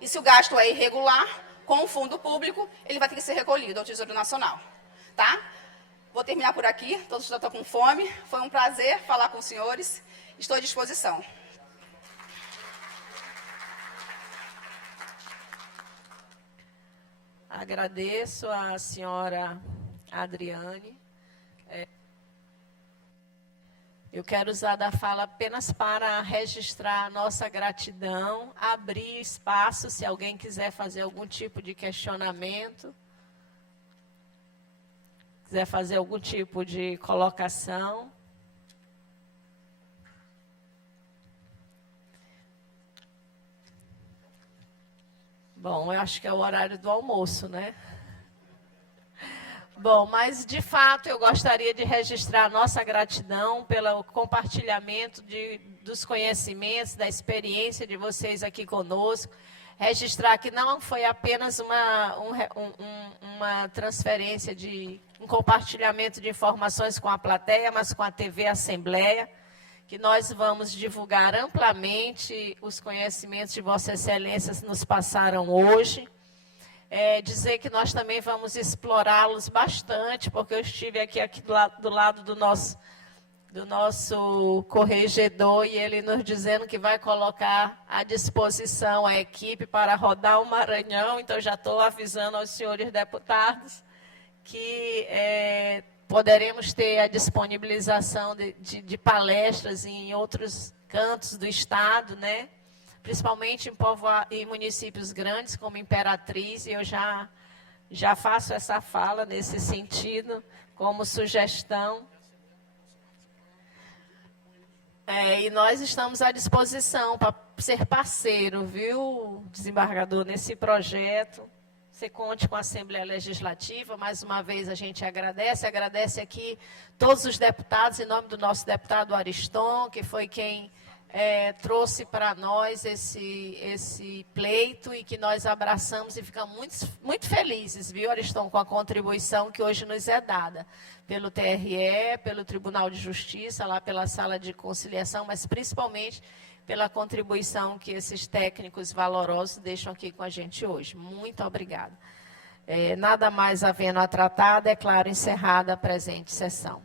E se o gasto é irregular, com o fundo público, ele vai ter que ser recolhido ao Tesouro Nacional. Tá? Vou terminar por aqui, todos já estão com fome. Foi um prazer falar com os senhores. Estou à disposição. Agradeço à senhora Adriane. Eu quero usar da fala apenas para registrar a nossa gratidão, abrir espaço se alguém quiser fazer algum tipo de questionamento. quiser fazer algum tipo de colocação. Bom, eu acho que é o horário do almoço, né? Bom, mas de fato eu gostaria de registrar a nossa gratidão pelo compartilhamento dos conhecimentos, da experiência de vocês aqui conosco. Registrar que não foi apenas uma transferência um compartilhamento de informações com a plateia, mas com a TV Assembleia, que nós vamos divulgar amplamente os conhecimentos de Vossa Excelência que nos passaram hoje. Dizer que nós também vamos explorá-los bastante, porque eu estive aqui do lado do nosso corregedor e ele nos dizendo que vai colocar à disposição a equipe para rodar o Maranhão. Então, já estou avisando aos senhores deputados que poderemos ter a disponibilização de palestras em outros cantos do Estado, né? Principalmente em municípios grandes, como Imperatriz, e eu já faço essa fala nesse sentido, como sugestão. E nós estamos à disposição para ser parceiro, viu, desembargador, nesse projeto. Você conte com a Assembleia Legislativa. Mais uma vez a gente agradece aqui todos os deputados, em nome do nosso deputado Ariston, que foi quem trouxe para nós esse pleito e que nós abraçamos e ficamos muito felizes, viu, Ariston, com a contribuição que hoje nos é dada pelo TRE, pelo Tribunal de Justiça, lá pela Sala de Conciliação, mas principalmente pela contribuição que esses técnicos valorosos deixam aqui com a gente hoje. Muito obrigada. Nada mais havendo a tratar, declaro encerrada a presente sessão.